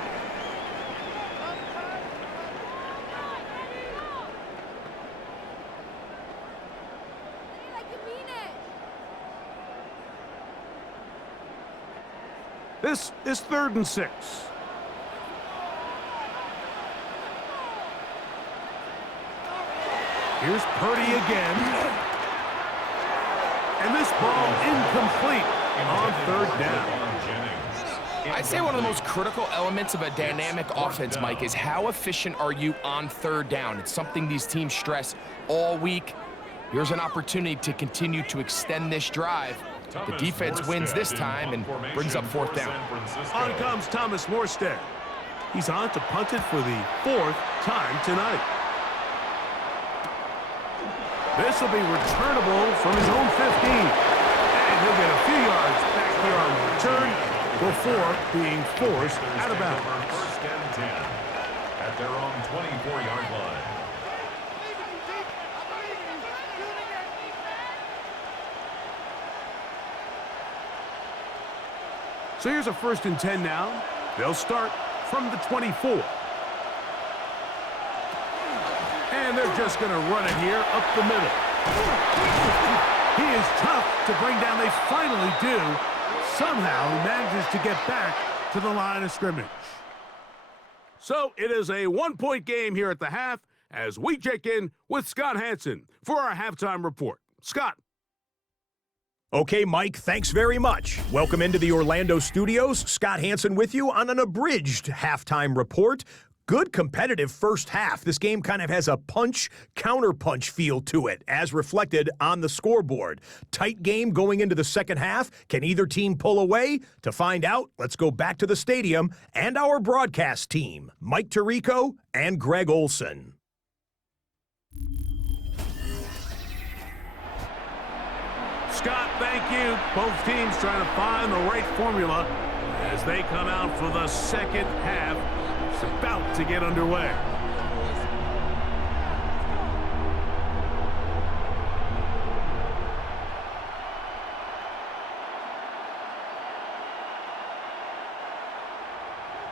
This is 3rd and 6. Here's Purdy again. And this ball incomplete on 3rd down. I'd say one of the most critical elements of a dynamic offense, Mike, is how efficient are you on 3rd down? It's something these teams stress all week. Here's an opportunity to continue to extend this drive. The defense wins this time and brings up 4th down. On comes Thomas Morstead. He's on to punt it for the 4th time tonight. This will be returnable from his own 15. And he'll get a few yards back here on the return before being forced out of bounds. First and 10 at their own 24-yard line. So here's a 1st and 10 now. They'll start from the 24. And they're just going to run it here up the middle. He is tough to bring down. They finally do. Somehow he manages to get back to the line of scrimmage. So it is a 1-point game here at the half as we check in with Scott Hansen for our halftime report. Scott. Okay, Mike, thanks very much. Welcome into the Orlando studios. Scott Hansen with you on an abridged halftime report. Good competitive first half. This game kind of has a punch-counterpunch feel to it, as reflected on the scoreboard. Tight game going into the second half. Can either team pull away? To find out, let's go back to the stadium and our broadcast team, Mike Tirico and Greg Olson. Scott, thank you. Both teams trying to find the right formula as they come out for the second half. It's about to get underway.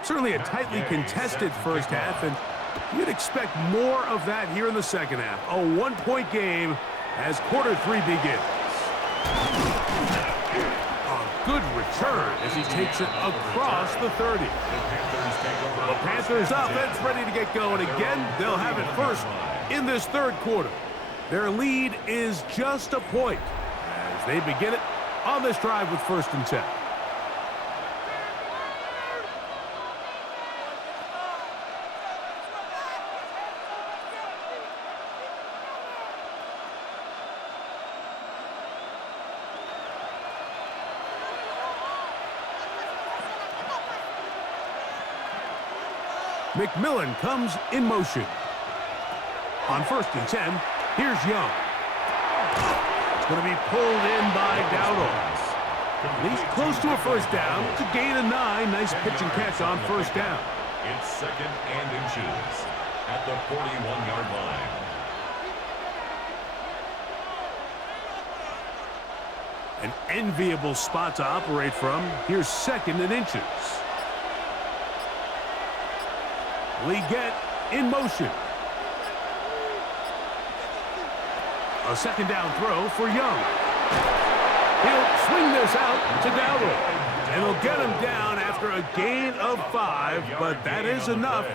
Certainly a tightly contested first half, and you'd expect more of that here in the second half. A 1-point game as quarter 3 begins. A good return as he takes it across the 30. The Panthers offense ready to get going again. They'll have it first in this third quarter. Their lead is just a point as they begin it on this drive with 1st and 10. McMillan comes in motion. On 1st and 10, here's Young. It's going to be pulled in by Dowdle. He's close to a first down. It's a gain of 9. Nice pitch and catch on first down. It's 2nd and inches at the 41-yard line. An enviable spot to operate from. Here's 2nd and inches. Leggett in motion. A 2nd down throw for Young. He'll swing this out to Dowdle. And he'll get him down after a gain of 5, but that is enough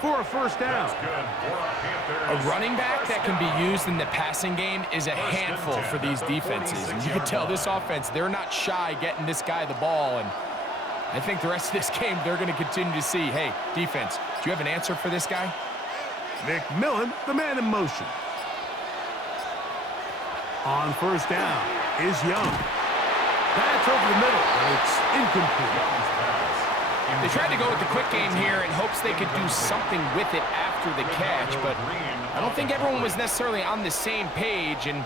for a first down. A running back that can be used in the passing game is a handful for these defenses. And you can tell this offense, they're not shy getting this guy the ball. And I think the rest of this game, they're going to continue to see, hey, defense, do you have an answer for this guy? McMillan, the man in motion. On first down is Young. That's over the middle, but it's incomplete. They tried to go with the quick game here in hopes they could do something with it after the catch, but I don't think everyone was necessarily on the same page, and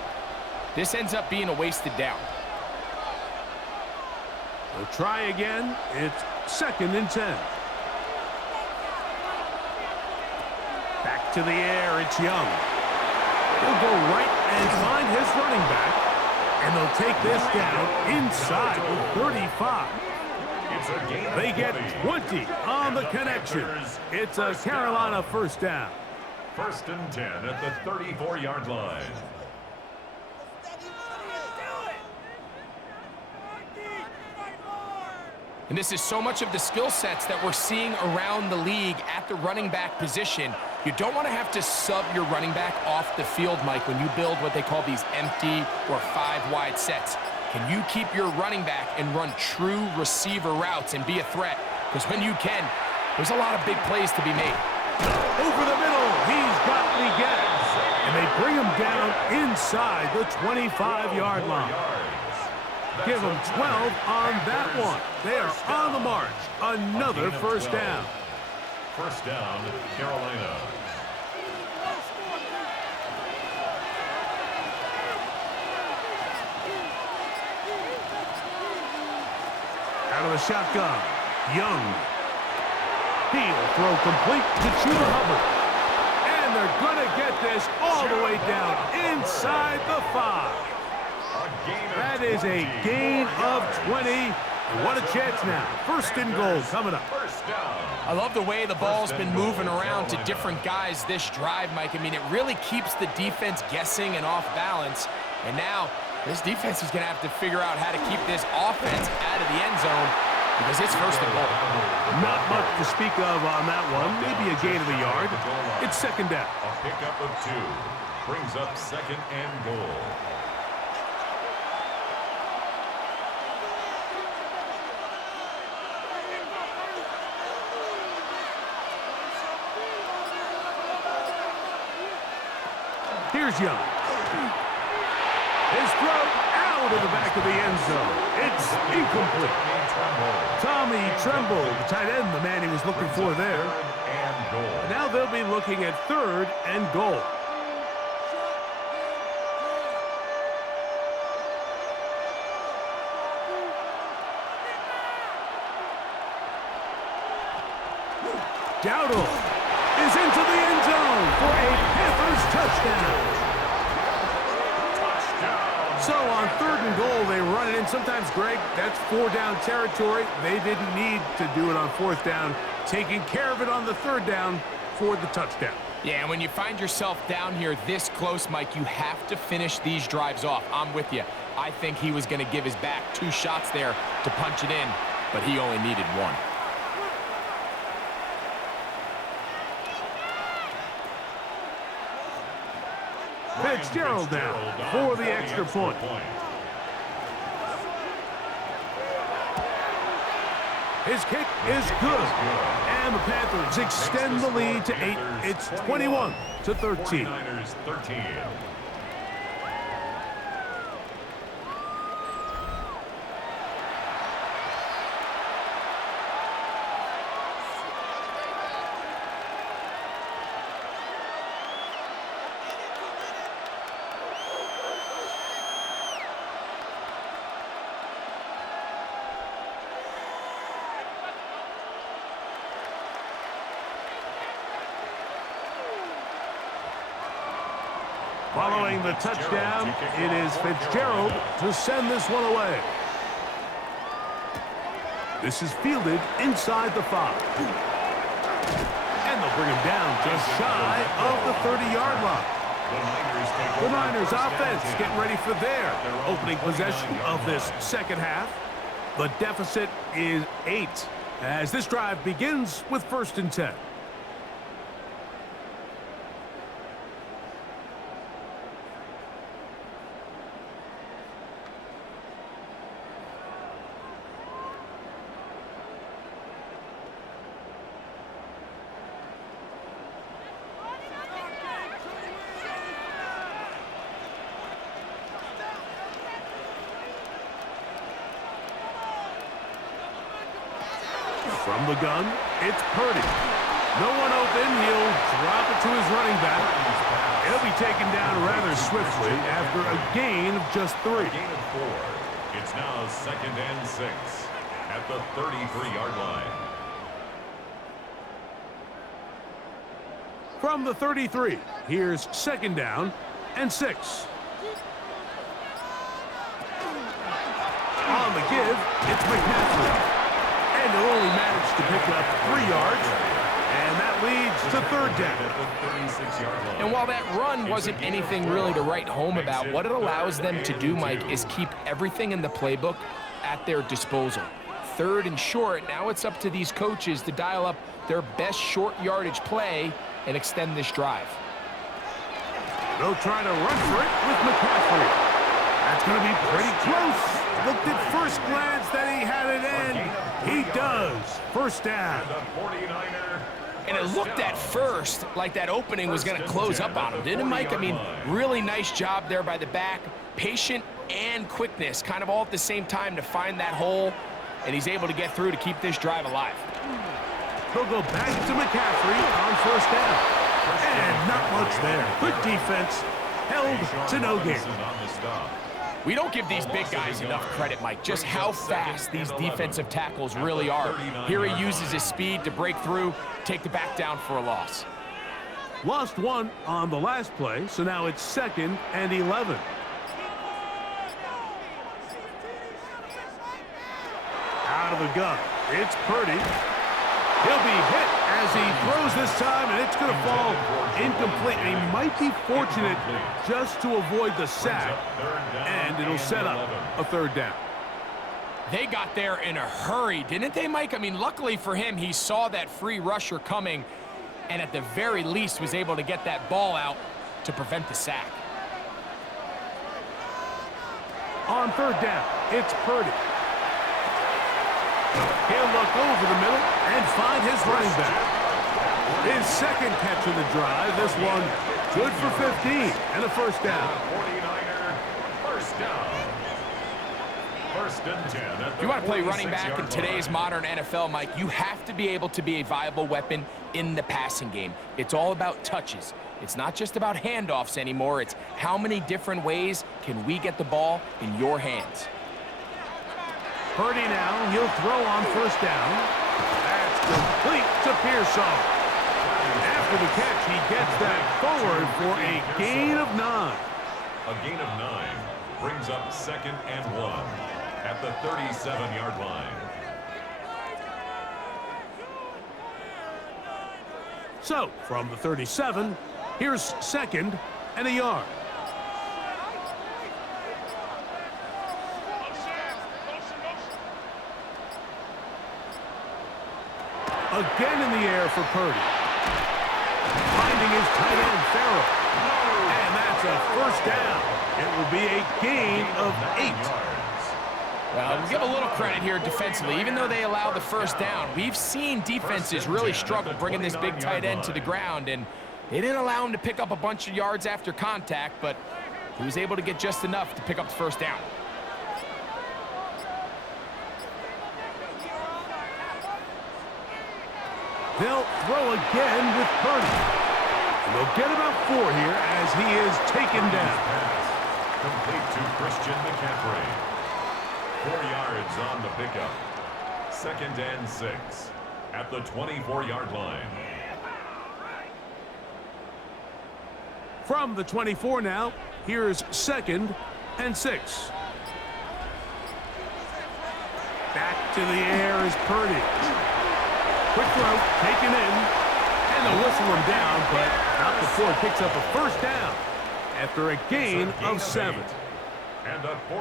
this ends up being a wasted down. They'll try again. It's 2nd and 10. Back to the air, it's Young. He'll go right and find his running back, and they'll take this down inside the 35. They get 20 on the connection. It's a Carolina first down. 1st and 10 at the 34-yard line. And this is so much of the skill sets that we're seeing around the league at the running back position. You don't want to have to sub your running back off the field, Mike, when you build what they call these empty or 5-wide sets. Can you keep your running back and run true receiver routes and be a threat? Because when you can, there's a lot of big plays to be made. Over the middle, he's got Leggett. And they bring him down inside the 25-yard line. Give them 12 on that one. They are on the march. Another first down. First down, Carolina. Out of the shotgun, Young. He'll throw complete to Chuba Hubbard. And they're going to get this all the way down inside the 5. That is a gain of 20 And what a chance now. First and goal coming up. First down. I love the way the ball's been moving around to different guys this drive, Mike. I mean, it really keeps the defense guessing and off balance. And now this defense is going to have to figure out how to keep this offense out of the end zone because it's first and goal. Not much to speak of on that one. Maybe a gain of a yard. It's second down. A pickup of 2 brings up second and goal. Here's Young. His throw out of the back of the end zone. It's incomplete. Tommy Tremble, the tight end, the man he was looking for there. And goal. Now they'll be looking at third and goal. Dowdle is into the end zone for a Panthers touchdown. So on third and goal, they run it in. Sometimes, Greg, that's 4-down territory. They didn't need to do it on 4th down. Taking care of it on the 3rd down for the touchdown. Yeah, and when you find yourself down here this close, Mike, you have to finish these drives off. I'm with you. I think he was going to give his back 2 shots there to punch it in, but he only needed 1. Fitzgerald down for the extra point. His kick is good. And the Panthers extend the lead to 8. It's 21-13. 49ers 13. Following the touchdown, it is Fitzgerald to send this one away. This is fielded inside the 5. And they'll bring him down just shy of the 30-yard line. The Niners offense getting ready for their opening possession of this second half. The deficit is 8 as this drive begins with 1st and 10. From the gun, it's Parity. No one open. He'll drop it to his running back. He'll be taken down rather swiftly after a gain of just 3. A gain of 4. It's now 2nd and 6 at the 33-yard line. From the 33, here's 2nd down and 6. On the give, it's McCaffrey. And they'll only manage to pick up 3 yards, and that leads to 3rd down. And while that run wasn't anything really to write home about, what it allows them to do, Mike, is keep everything in the playbook at their disposal. 3rd and short, now it's up to these coaches to dial up their best short yardage play and extend this drive. They'll try to run for it with McCaffrey. That's going to be pretty close. Looked at first glance that he had it in. He does. 1st down. And it looked at first like that opening was going to close up on him, didn't it, Mike? I mean, really nice job there by the back. Patient and quickness, kind of all at the same time to find that hole, and he's able to get through to keep this drive alive. He'll go back to McCaffrey on 1st down. And not much there. Good defense. Held to no gain. We don't give these big guys enough credit, Mike, just how fast these defensive tackles really are. Here he uses his speed to break through, take the back down for a loss. Lost 1 on the last play, so now it's 2nd and 11. Out of the gun, it's Purdy. He'll be hit as he throws this time, and it's going to fall incomplete. And he might be fortunate just to avoid the sack, and it'll set up a third down. They got there in a hurry, didn't they, Mike? I mean, luckily for him, he saw that free rusher coming, and at the very least was able to get that ball out to prevent the sack. On third down, it's Purdy. He'll look over the middle and find his running back. His second catch of the drive. This one good for 15 and a first down. 49er, first down. First and 10. If you want to play running back in today's modern NFL, Mike, you have to be able to be a viable weapon in the passing game. It's all about touches. It's not just about handoffs anymore. It's how many different ways can we get the ball in your hands. Purdy now, he'll throw on first down. That's complete to Pearsall. After the catch, he gets that forward for a gain of 9. A gain of 9 brings up second and 1 at the 37-yard line. So, from the 37, here's second and a yard. Again in the air for Purdy. Finding his tight end, Farrell. And that's a first down. It will be a gain of 8. Well, we'll give a little credit here defensively. Even though they allow the first down, we've seen defenses really struggle bringing this big tight end to the ground, and they didn't allow him to pick up a bunch of yards after contact, but he was able to get just enough to pick up the first down. They'll throw again with Purdy. And they'll get about 4 here as he is taken down. Complete to Christian McCaffrey. 4 yards on the pickup. Second and 6 at the 24-yard line. From the 24 now, here's second and 6. Back to the air is Purdy. Quick throw, taken in, and they'll whistle him down, but not before he picks up a first down after a gain of 7.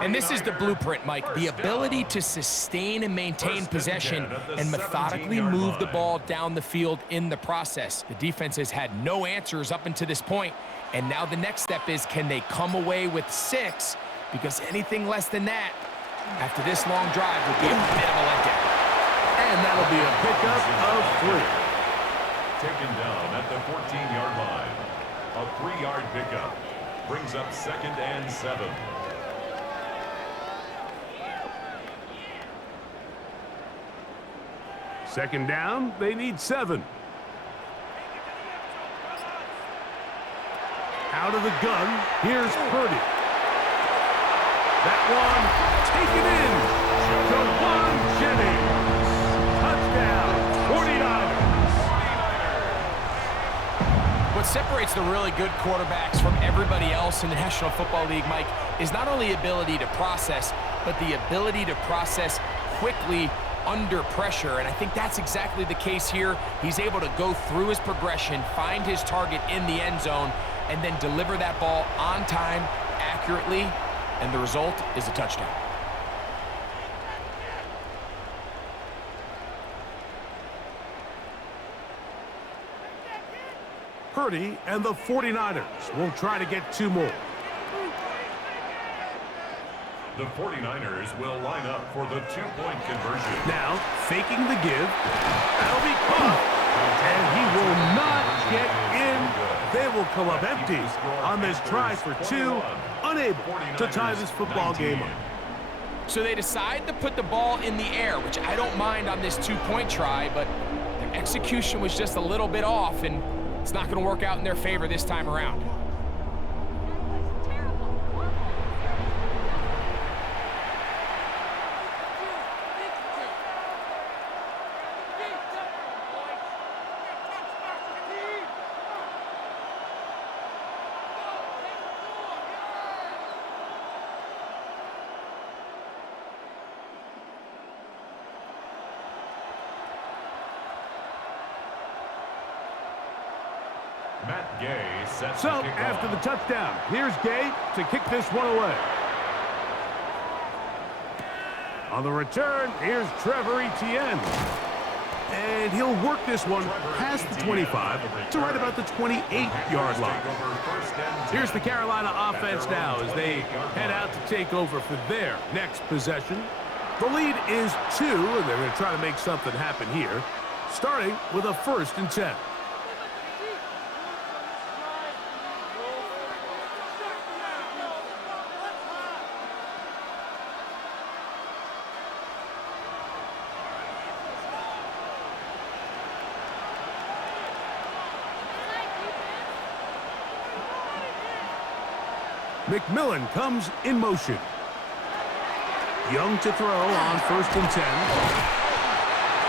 And this is the blueprint, Mike. The ability to sustain and maintain possession and methodically move the ball down the field in the process. The defense has had no answers up until this point, and now the next step is, can they come away with 6? Because anything less than that, after this long drive, would be a bit of a letdown. And that'll be a pickup of 3. Taken down at the 14-yard line. A 3-yard pickup brings up second and 7. Second down, they need 7. Out of the gun, here's Purdy. That one taken in. Jawan Jennings. Touchdown, 49ers. What separates the really good quarterbacks from everybody else in the National Football League, Mike, is not only ability to process, but the ability to process quickly under pressure, and I think that's exactly the case here. He's able to go through his progression, find his target in the end zone, and then deliver that ball on time, accurately, and the result is a touchdown. Purdy and the 49ers will try to get 2 more. The 49ers will line up for the 2-point conversion. Now, faking the give. That'll be caught. And he will not get in. They will come up empty on this try for 2. Unable to tie this football game up. So they decide to put the ball in the air, which I don't mind on this 2-point try, but their execution was just a little bit off, and it's not going to work out in their favor this time around. Matt Gay sets So, the kickoff. after the touchdown, here's Gay to kick this one away. On the return, here's Trevor Etienne. And he'll work this one past the 25 to right about the 28-yard line. Here's the Carolina offense now as they head out to take over for their next possession. The lead is 2, and they're going to try to make something happen here, starting with a 1st and 10. McMillan comes in motion. Young to throw on 1st and 10.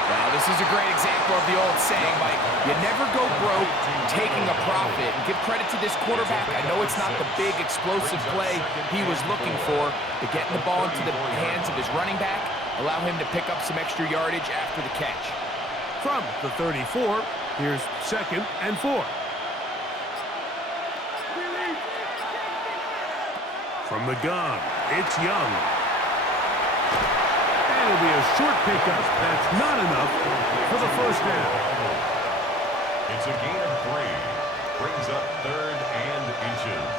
Well, this is a great example of the old saying, Mike. You never go broke taking a profit. And give credit to this quarterback. I know it's not the big, explosive play he was looking for, but getting the ball into the hands of his running back, allow him to pick up some extra yardage after the catch. From the 34, here's 2nd and 4. From the gun, it's Young. And it'll be a short pickup. That's not enough for the 1st down. It's a gain of 3. Brings up 3rd and inches.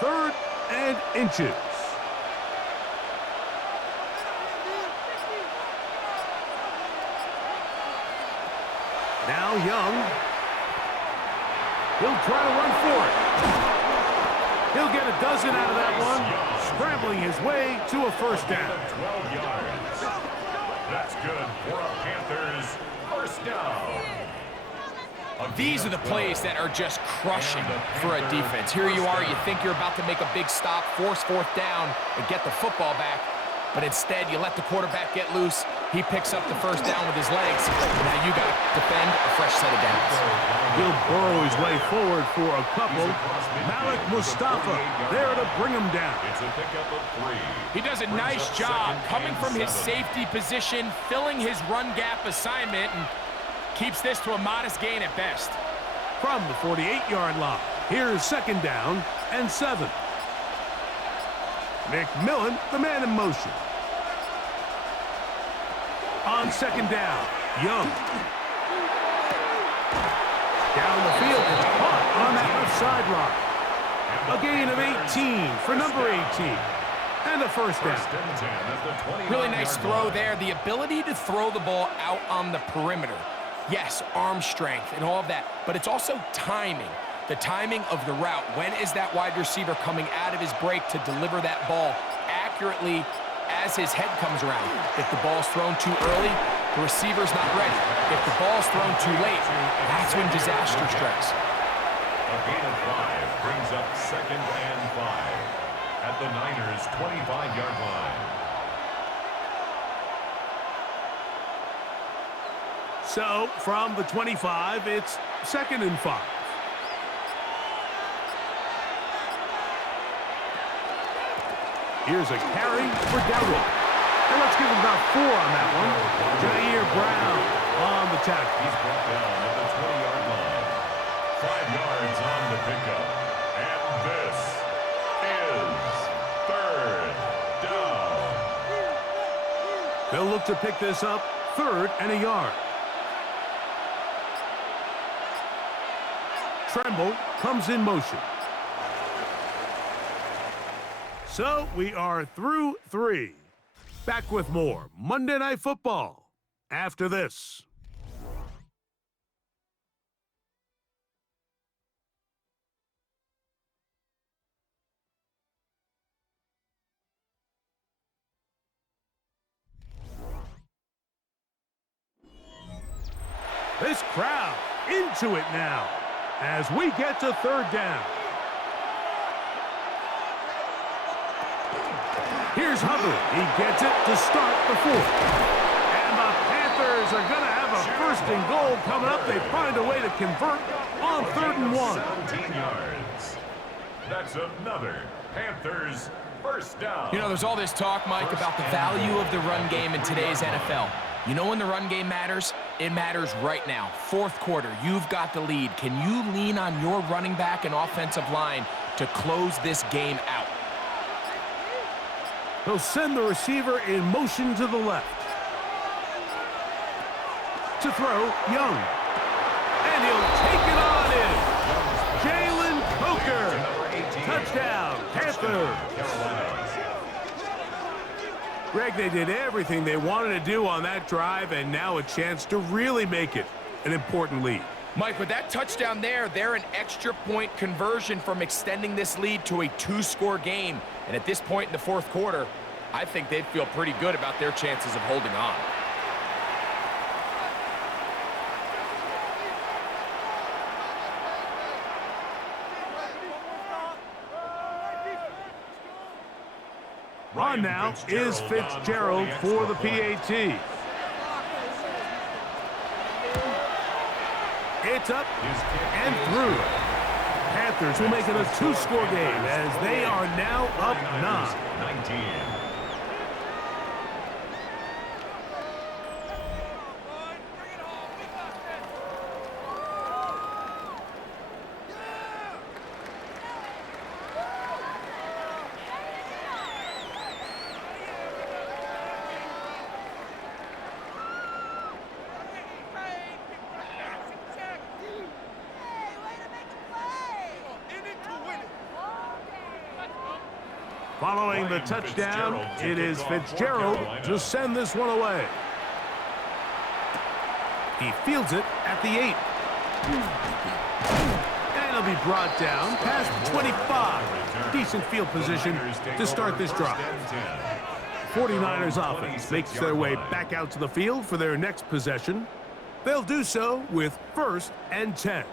Third and inches. Now Young. He'll try to run for it. He'll get a dozen out of that one, scrambling his way to a 1st down. 12 yards. That's good for a Panthers 1st down. These are the plays that are just crushing for a defense. Here you are, you think you're about to make a big stop, force 4th down, and get the football back. But instead, you let the quarterback get loose. He picks up the 1st down with his legs. And now you got to defend a fresh set of downs. He'll burrow his way forward for a couple. Malik Mustafa there to bring him down. It's a pickup of 3. He does a nice job coming from his safety position, filling his run gap assignment, and keeps this to a modest gain at best. From the 48-yard line, here's 2nd down and 7. McMillan, the man in motion. On 2nd down, Young. Down the field, it's caught on that left sideline. A gain of 18 for number 18. And a 1st down. Really nice throw there. The ability to throw the ball out on the perimeter. Yes, arm strength and all of that, but it's also timing. The timing of the route. When is that wide receiver coming out of his break to deliver that ball accurately as his head comes around? If the ball's thrown too early, the receiver's not ready. If the ball's thrown too late, that's when disaster strikes. A gain of 5 brings up 2nd and 5 at the Niners' 25-yard line. So, from the 25, it's 2nd and 5. Here's a carry for Dowdle. And let's give him about 4 on that one. Jair Brown on the tackle. He's brought down at the 20-yard line. 5 yards on the pickup. And this is 3rd down. They'll look to pick this up 3rd and a yard. Tremble comes in motion. So we are through 3. Back with more Monday Night Football after this. This crowd into it now as we get to 3rd down. Here's Hubbard. He gets it to start the 4th. And the Panthers are going to have a 1st and goal coming up. They find a way to convert on 3rd and 1. 17 yards. That's another Panthers first down. You know, there's all this talk, Mike, about the value of the run game in today's NFL. You know when the run game matters? It matters right now. Fourth quarter, you've got the lead. Can you lean on your running back and offensive line to close this game out? He'll send the receiver in motion to the left. To throw, Young. And he'll take it on in. Jalen Coker. Touchdown, Panthers. Greg, they did everything they wanted to do on that drive, and now a chance to really make it an important lead. Mike, with that touchdown there, they're an extra point conversion from extending this lead to a 2-score game. And at this point in the fourth quarter, I think they'd feel pretty good about their chances of holding on. On now is Fitzgerald for the PAT. It's up and through. Panthers will make it a 2-score game as they are now up 9. Following the touchdown, it is Fitzgerald to send this one away. He fields it at the 8. And he'll be brought down past 25. Decent field position to start this drive. 49ers offense makes their way back out to the field for their next possession. They'll do so with 1st and 10.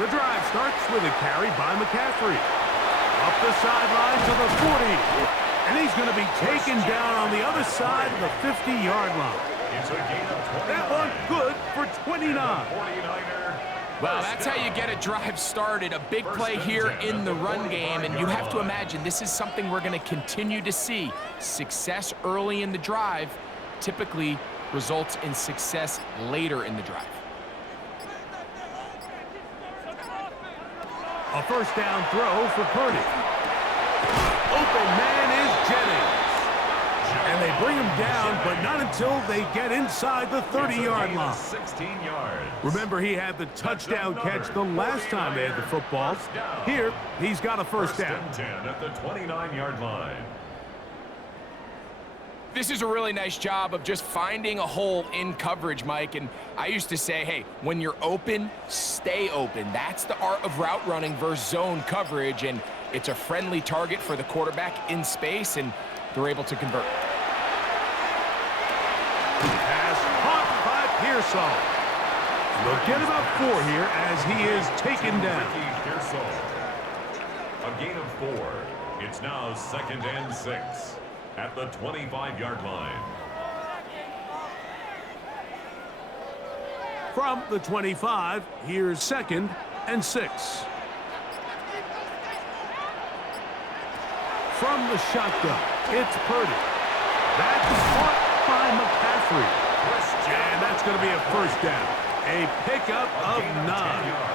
The drive starts with a carry by McCaffrey. Up the sideline to the 40. And he's going to be taken down on the other side of the 50-yard line. That one good for 29. Well, that's how you get a drive started. A big play here in the run game, and you have to imagine this is something we're going to continue to see. Success early in the drive typically results in success later in the drive. A first down throw for Parity. Open man is Jennings. And they bring him down, but not until they get inside the 30-yard line. 16 yards. Remember, he had the touchdown catch the last time they had the football. Here, he's got a first down. 10 at the 29-yard line. This is a really nice job of just finding a hole in coverage, Mike. And I used to say, hey, when you're open, stay open. That's the art of route running versus zone coverage. And it's a friendly target for the quarterback in space, and they're able to convert. Pass caught by Pearsall. They'll get about 4 here as he is taken down. A gain of 4. It's now 2nd and 6. At the 25-yard line. From the 25, here's 2nd and 6. From the shotgun, it's Purdy. That's caught by McCaffrey. And that's going to be a first down. A pickup of 9.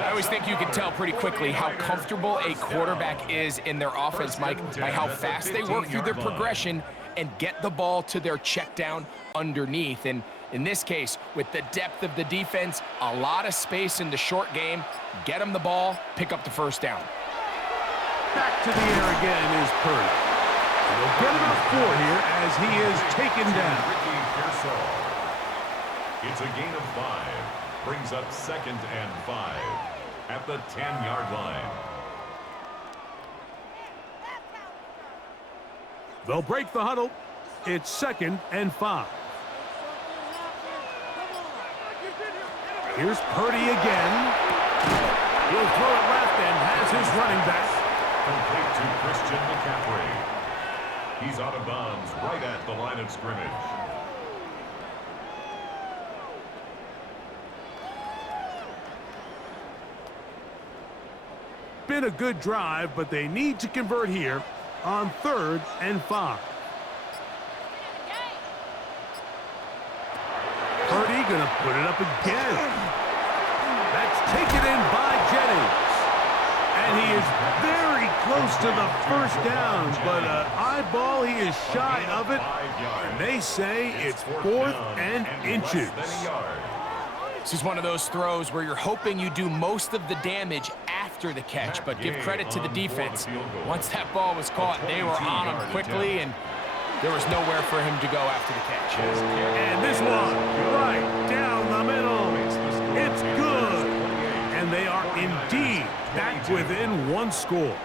I always think you can tell pretty quickly how comfortable a quarterback is in their offense, Mike, by how fast they work through their progression and get the ball to their check down underneath. And in this case, with the depth of the defense, a lot of space in the short game, get them the ball, pick up the first down. Back to the air again is Purdy. And they'll get about 4 here as he is taken down. It's a gain of 5. Brings up 2nd and 5 at the 10-yard line. They'll break the huddle. It's 2nd and 5. Here's Purdy again. He'll throw it left and has his running back. Complete to Christian McCaffrey. He's out of bounds right at the line of scrimmage. Been a good drive, but they need to convert here on 3rd and 5. Purdy gonna put it up again. That's taken in by Jennings. And he is very close to the first down, but an eyeball, he is shy of it. And they say it's 4th and inches. This is one of those throws where you're hoping you do most of the damage after the catch, but give credit to the defense. Once that ball was caught, they were on him quickly, and there was nowhere for him to go after the catch. And this one, right down the middle. It's good. And they are indeed back within 1 score.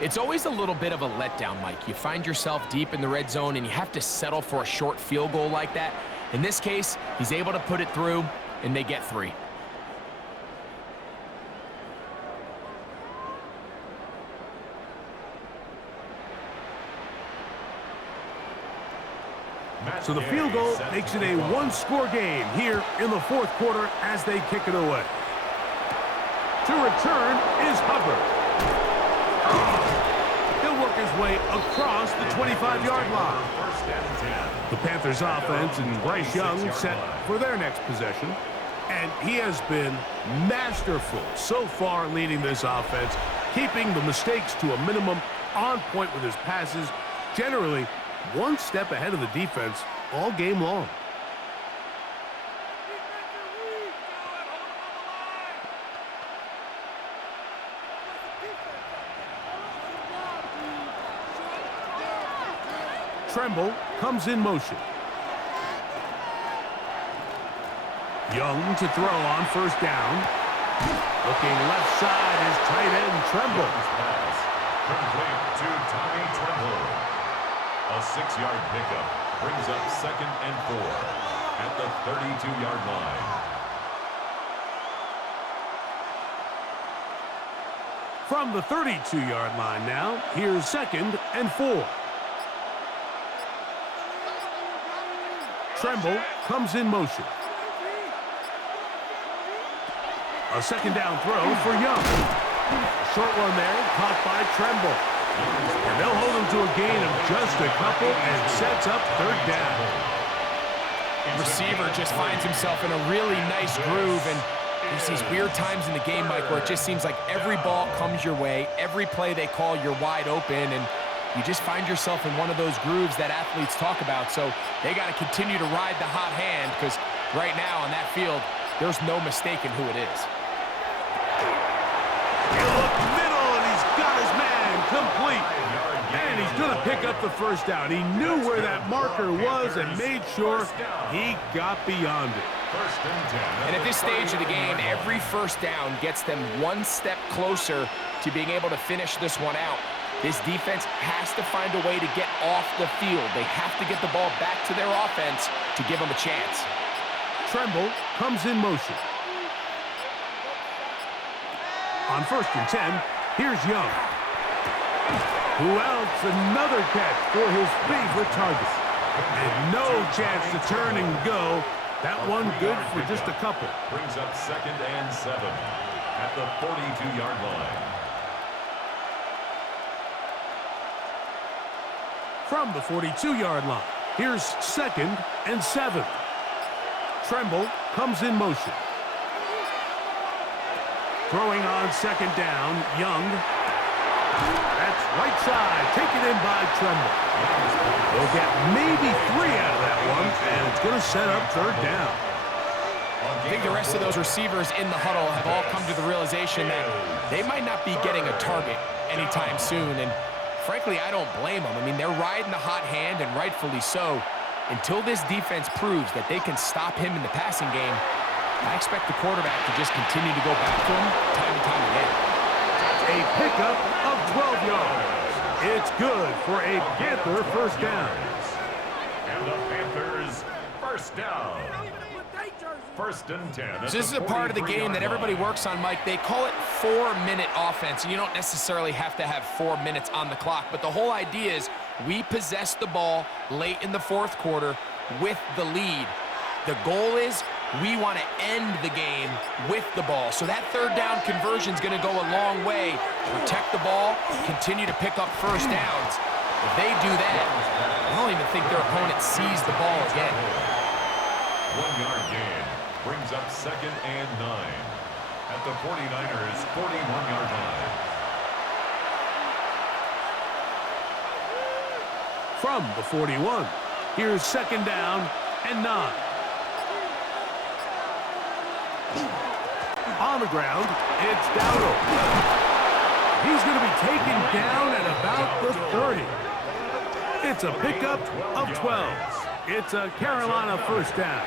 It's always a little bit of a letdown, Mike. You find yourself deep in the red zone, and you have to settle for a short field goal like that. In this case, he's able to put it through, and they get 3. So the field goal makes it a 1-score game here in the 4th quarter as they kick it away. To return is Hubbard. He'll work his way across the 25-yard line. The Panthers offense and Bryce Young set for their next possession. And he has been masterful so far leading this offense, keeping the mistakes to a minimum, on point with his passes, generally 1 step ahead of the defense all game long. Tremble comes in motion. Young to throw on 1st down. Looking left side is tight end Tremble. Pass complete to Tommy Tremble. A 6-yard pickup brings up 2nd and 4 at the 32-yard line. From the 32-yard line now, here's 2nd and 4. Tremble comes in motion. A 2nd down throw for Young. Short one there, caught by Tremble. And they'll hold him to a gain of just a couple and sets up 3rd down. Receiver just finds himself in a really nice groove, and there's these weird times in the game, Mike, where it just seems like every ball comes your way, every play they call, you're wide open, and you just find yourself in one of those grooves that athletes talk about. So they got to continue to ride the hot hand, because right now on that field, there's no mistaking who it is. He'll look middle, and he's got his man complete. And he's going to pick up the 1st down. He knew where that marker was and made sure he got beyond it. And at this stage of the game, every 1st down gets them 1 step closer to being able to finish this one out. This defense has to find a way to get off the field. They have to get the ball back to their offense to give them a chance. Tremble comes in motion. On 1st and 10, here's Young. Who else? Another catch for his favorite target. And no chance to turn and go. That one good for just a couple. Brings up 2nd and 7 at the 42-yard line. From the 42-yard line, here's 2nd and 7. Tremble comes in motion. Throwing on 2nd down, Young. That's right side, taken in by Tremble. They'll get maybe 3 out of that one, and it's going to set up 3rd down. I think the rest of those receivers in the huddle have all come to the realization that they might not be getting a target anytime soon, and frankly, I don't blame them. I mean, they're riding the hot hand, and rightfully so. Until this defense proves that they can stop him in the passing game, I expect the quarterback to just continue to go back to him time and time again. A pickup of 12 yards. It's good for a Panther 1st down. And the Panthers 1st down. First and 10. So this is a part of the game that everybody works on, Mike. They call it 4-minute offense, and you don't necessarily have to have 4 minutes on the clock. But the whole idea is we possess the ball late in the fourth quarter with the lead. The goal is we want to end the game with the ball. So that third down conversion is going to go a long way. Protect the ball, continue to pick up first downs. If they do that, I don't even think their opponent sees the ball again. 1 yard gain brings up second and 9 at the 49ers 41-yard line. From the 41, here's second down and 9. On the ground, it's Dowdle. He's going to be taken down at about the 30. It's a pickup of 12. It's a Carolina first down.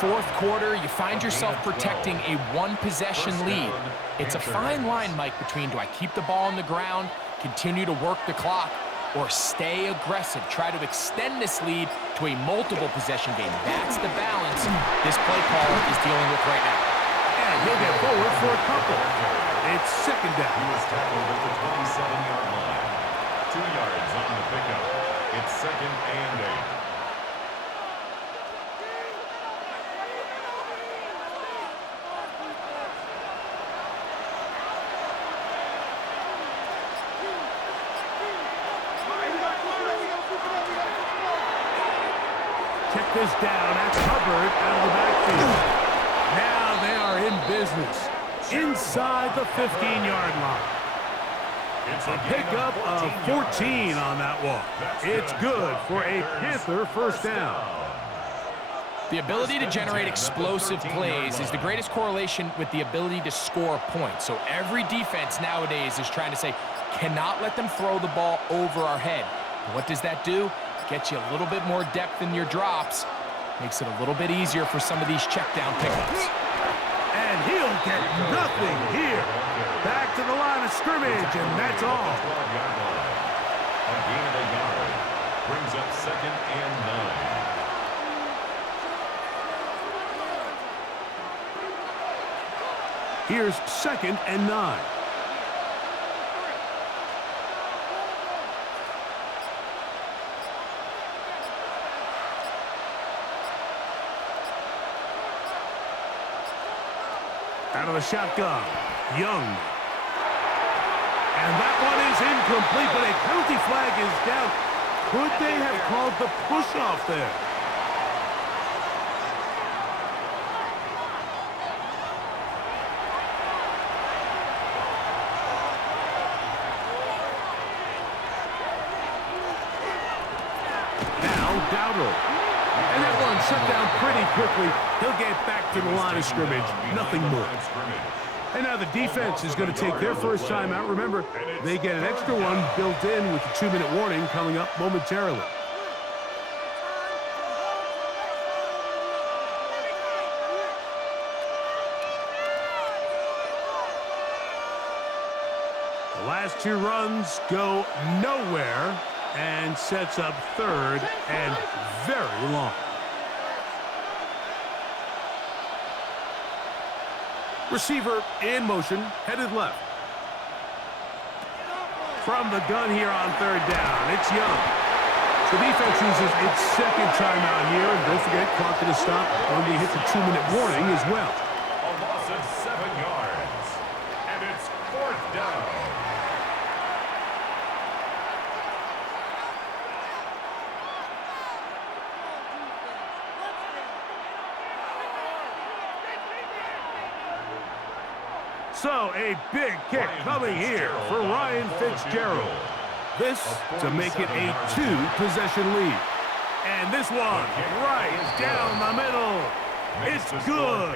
Fourth quarter, you find yourself protecting a one-possession lead. It's a fine line, Mike, between do I keep the ball on the ground, continue to work the clock, or stay aggressive, try to extend this lead to a multiple possession game. That's the balance this play caller is dealing with right now. And he'll get forward for a couple. It's second down. He was tackled at the 27-yard line. 2 yards on the pickup. It's second and 8. Check this down. That's Hubbard out of the backfield. Now they are in business inside the 15-yard line. It's A pickup of 14 on that walk. It's good for a Panther first down. The ability to generate explosive plays is the greatest correlation with the ability to score points. So every defense nowadays is trying to say, cannot let them throw the ball over our head. What does that do? Get you a little bit more depth in your drops. Makes it a little bit easier for some of these check down pickups. And he'll get nothing here. Back to the line of scrimmage, and that's all. A gain of a yard brings up second and 9. Here's second and 9. Out of the shotgun, Young. And that one is incomplete, but a penalty flag is down. Could they have called the push-off there? Now, Dowdle. And that one shut down pretty quickly. He'll get back to the line of scrimmage. Nothing more. And now the defense is going to take their first time out. Remember, they get an extra one built in with the 2-minute warning coming up momentarily. The last 2 runs go nowhere and sets up third and very long. Receiver in motion, headed left. From the gun here on third down, it's Young. The defense uses its second timeout here, and don't forget, clock to stop when we hit the 2-minute warning as well. A loss of 7 yards, and it's fourth down. So a big kick coming here for Ryan Fitzgerald. This to make it a 2-possession lead. And this one right down the middle. It's good.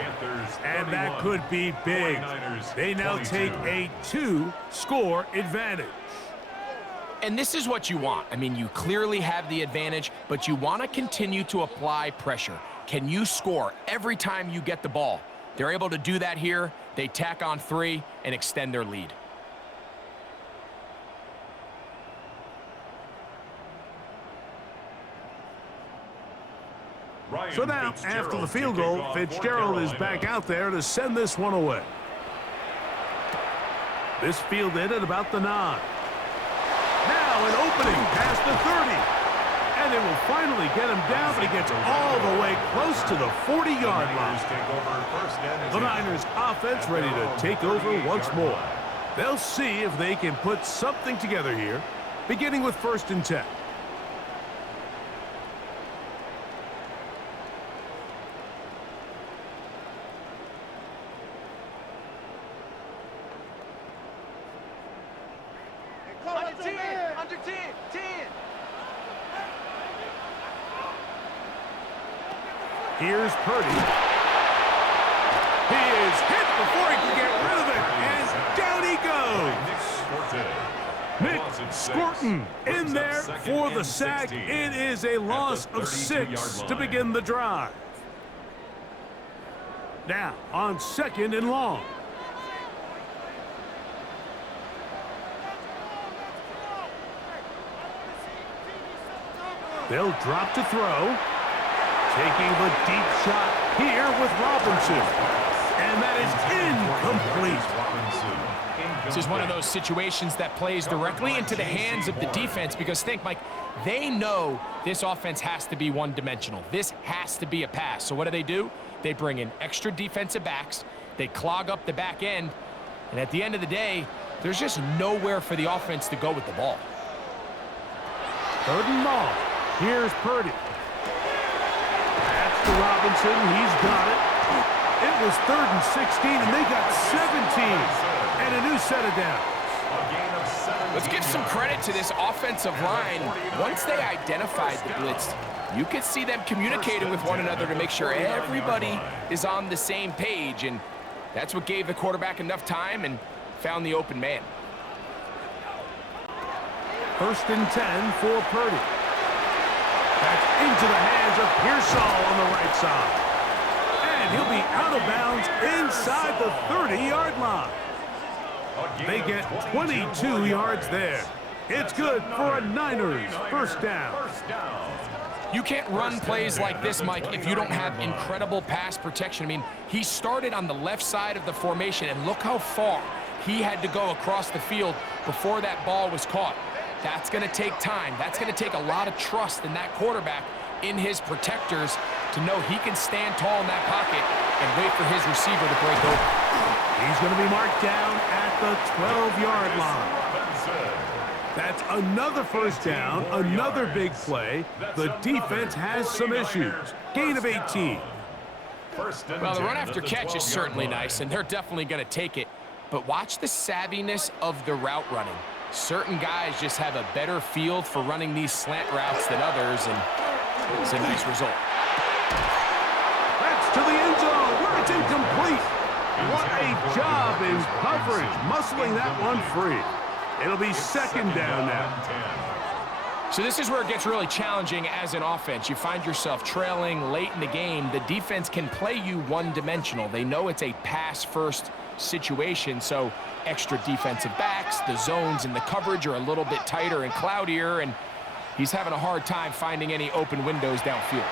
And that could be big. They now take a 2-score advantage. And this is what you want. I mean, you clearly have the advantage, but you want to continue to apply pressure. Can you score every time you get the ball? They're able to do that here. They tack on 3 and extend their lead. So now, after the field goal, Fitzgerald is back out there to send this one away. This fielded at about the 9. Now an opening past the 30. And they will finally get him down, but he gets all the way close to the 40-yard line. The Niners offense ready to take over once more. They'll see if they can put something together here, beginning with 1st and 10. Under 10. Here's Purdy. He is hit before he can get rid of it, and down he goes. Nick Scorton in there for the sack. It is a loss of 6 to begin the drive. Now on 2nd and long. They'll drop to throw. Taking the deep shot here with Robinson. And that is incomplete. This is one of those situations that plays directly into the hands of the defense because think, Mike, they know this offense has to be one-dimensional. This has to be a pass. So what do? They bring in extra defensive backs. They clog up the back end. And at the end of the day, there's just nowhere for the offense to go with the ball. 3rd and long. Here's Purdy. To Robinson, he's got it. It was 3rd and 16, and they got 17. And a new set of downs. Let's give some credit to this offensive line. Once they identified the blitz, you could see them communicating with one another to make sure everybody is on the same page, and that's what gave the quarterback enough time and found the open man. 1st and 10 for Purdy. That's into the hands of Pearsall on the right side. And he'll be out of bounds inside the 30-yard line. They get 22 yards there. It's good for a Niners 1st down. You can't run plays like this, Mike, if you don't have incredible pass protection. I mean, he started on the left side of the formation, and look how far he had to go across the field before that ball was caught. That's going to take time. That's going to take a lot of trust in that quarterback, in his protectors, to know he can stand tall in that pocket and wait for his receiver to break over. He's going to be marked down at the 12-yard line. That's another 1st down, another big play. The defense has some issues. Gain of 18. Well, the run after catch is certainly nice, and they're definitely going to take it. But watch the savviness of the route running. Certain guys just have a better feel for running these slant routes than others, and it's a nice result. That's to the end zone, where it's incomplete. What a job in coverage, muscling that one free. It'll be 2nd down now. So this is where it gets really challenging as an offense. You find yourself trailing late in the game. The defense can play you one-dimensional. They know it's a pass-first situation, so extra defensive backs, the zones and the coverage are a little bit tighter and cloudier, and he's having a hard time finding any open windows downfield.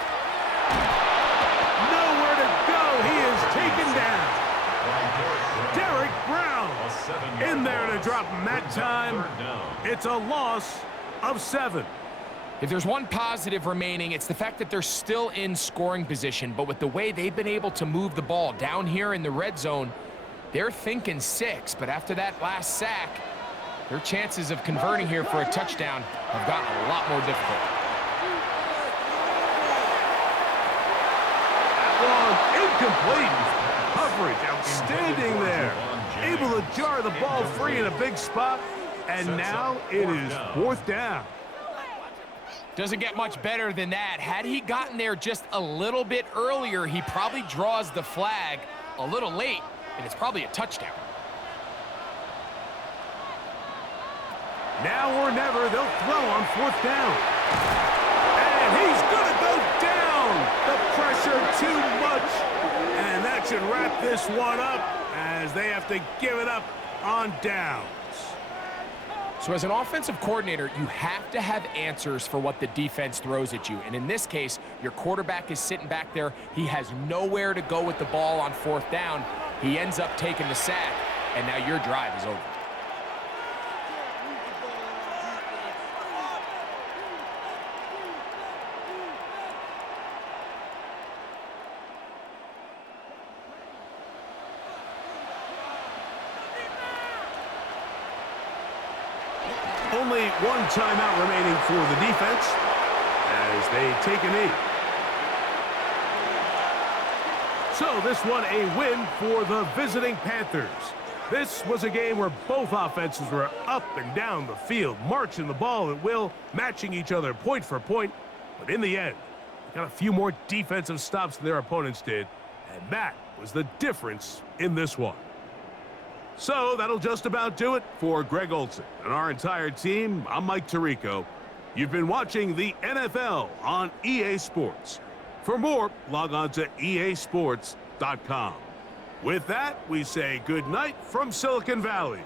Nowhere to go. He is taken down. Derek Brown in there to drop him that time. It's a loss of 7. If there's one positive remaining, it's the fact that they're still in scoring position, but with the way they've been able to move the ball down here in the red zone, they're thinking 6, but after that last sack, their chances of converting here for a touchdown have gotten a lot more difficult. Incomplete. Coverage outstanding there. Able to jar the ball free in a big spot, and now it is 4th down. Doesn't get much better than that. Had he gotten there just a little bit earlier, he probably draws the flag a little late, and it's probably a touchdown. Now or never, they'll throw on 4th down. And he's going to go down. The pressure too much. And that should wrap this one up as they have to give it up on downs. So as an offensive coordinator, you have to have answers for what the defense throws at you. And in this case, your quarterback is sitting back there. He has nowhere to go with the ball on 4th down. He ends up taking the sack, and now your drive is over. Only one timeout remaining for the defense as they take a knee. So this one a win for the visiting Panthers. This was a game where both offenses were up and down the field, marching the ball at will, matching each other point for point. But in the end, they got a few more defensive stops than their opponents did, and that was the difference in this one. So that'll just about do it for Greg Olsen and our entire team. I'm Mike Tirico. You've been watching the NFL on EA Sports. For more, log on to easports.com. With that, we say good night from Silicon Valley.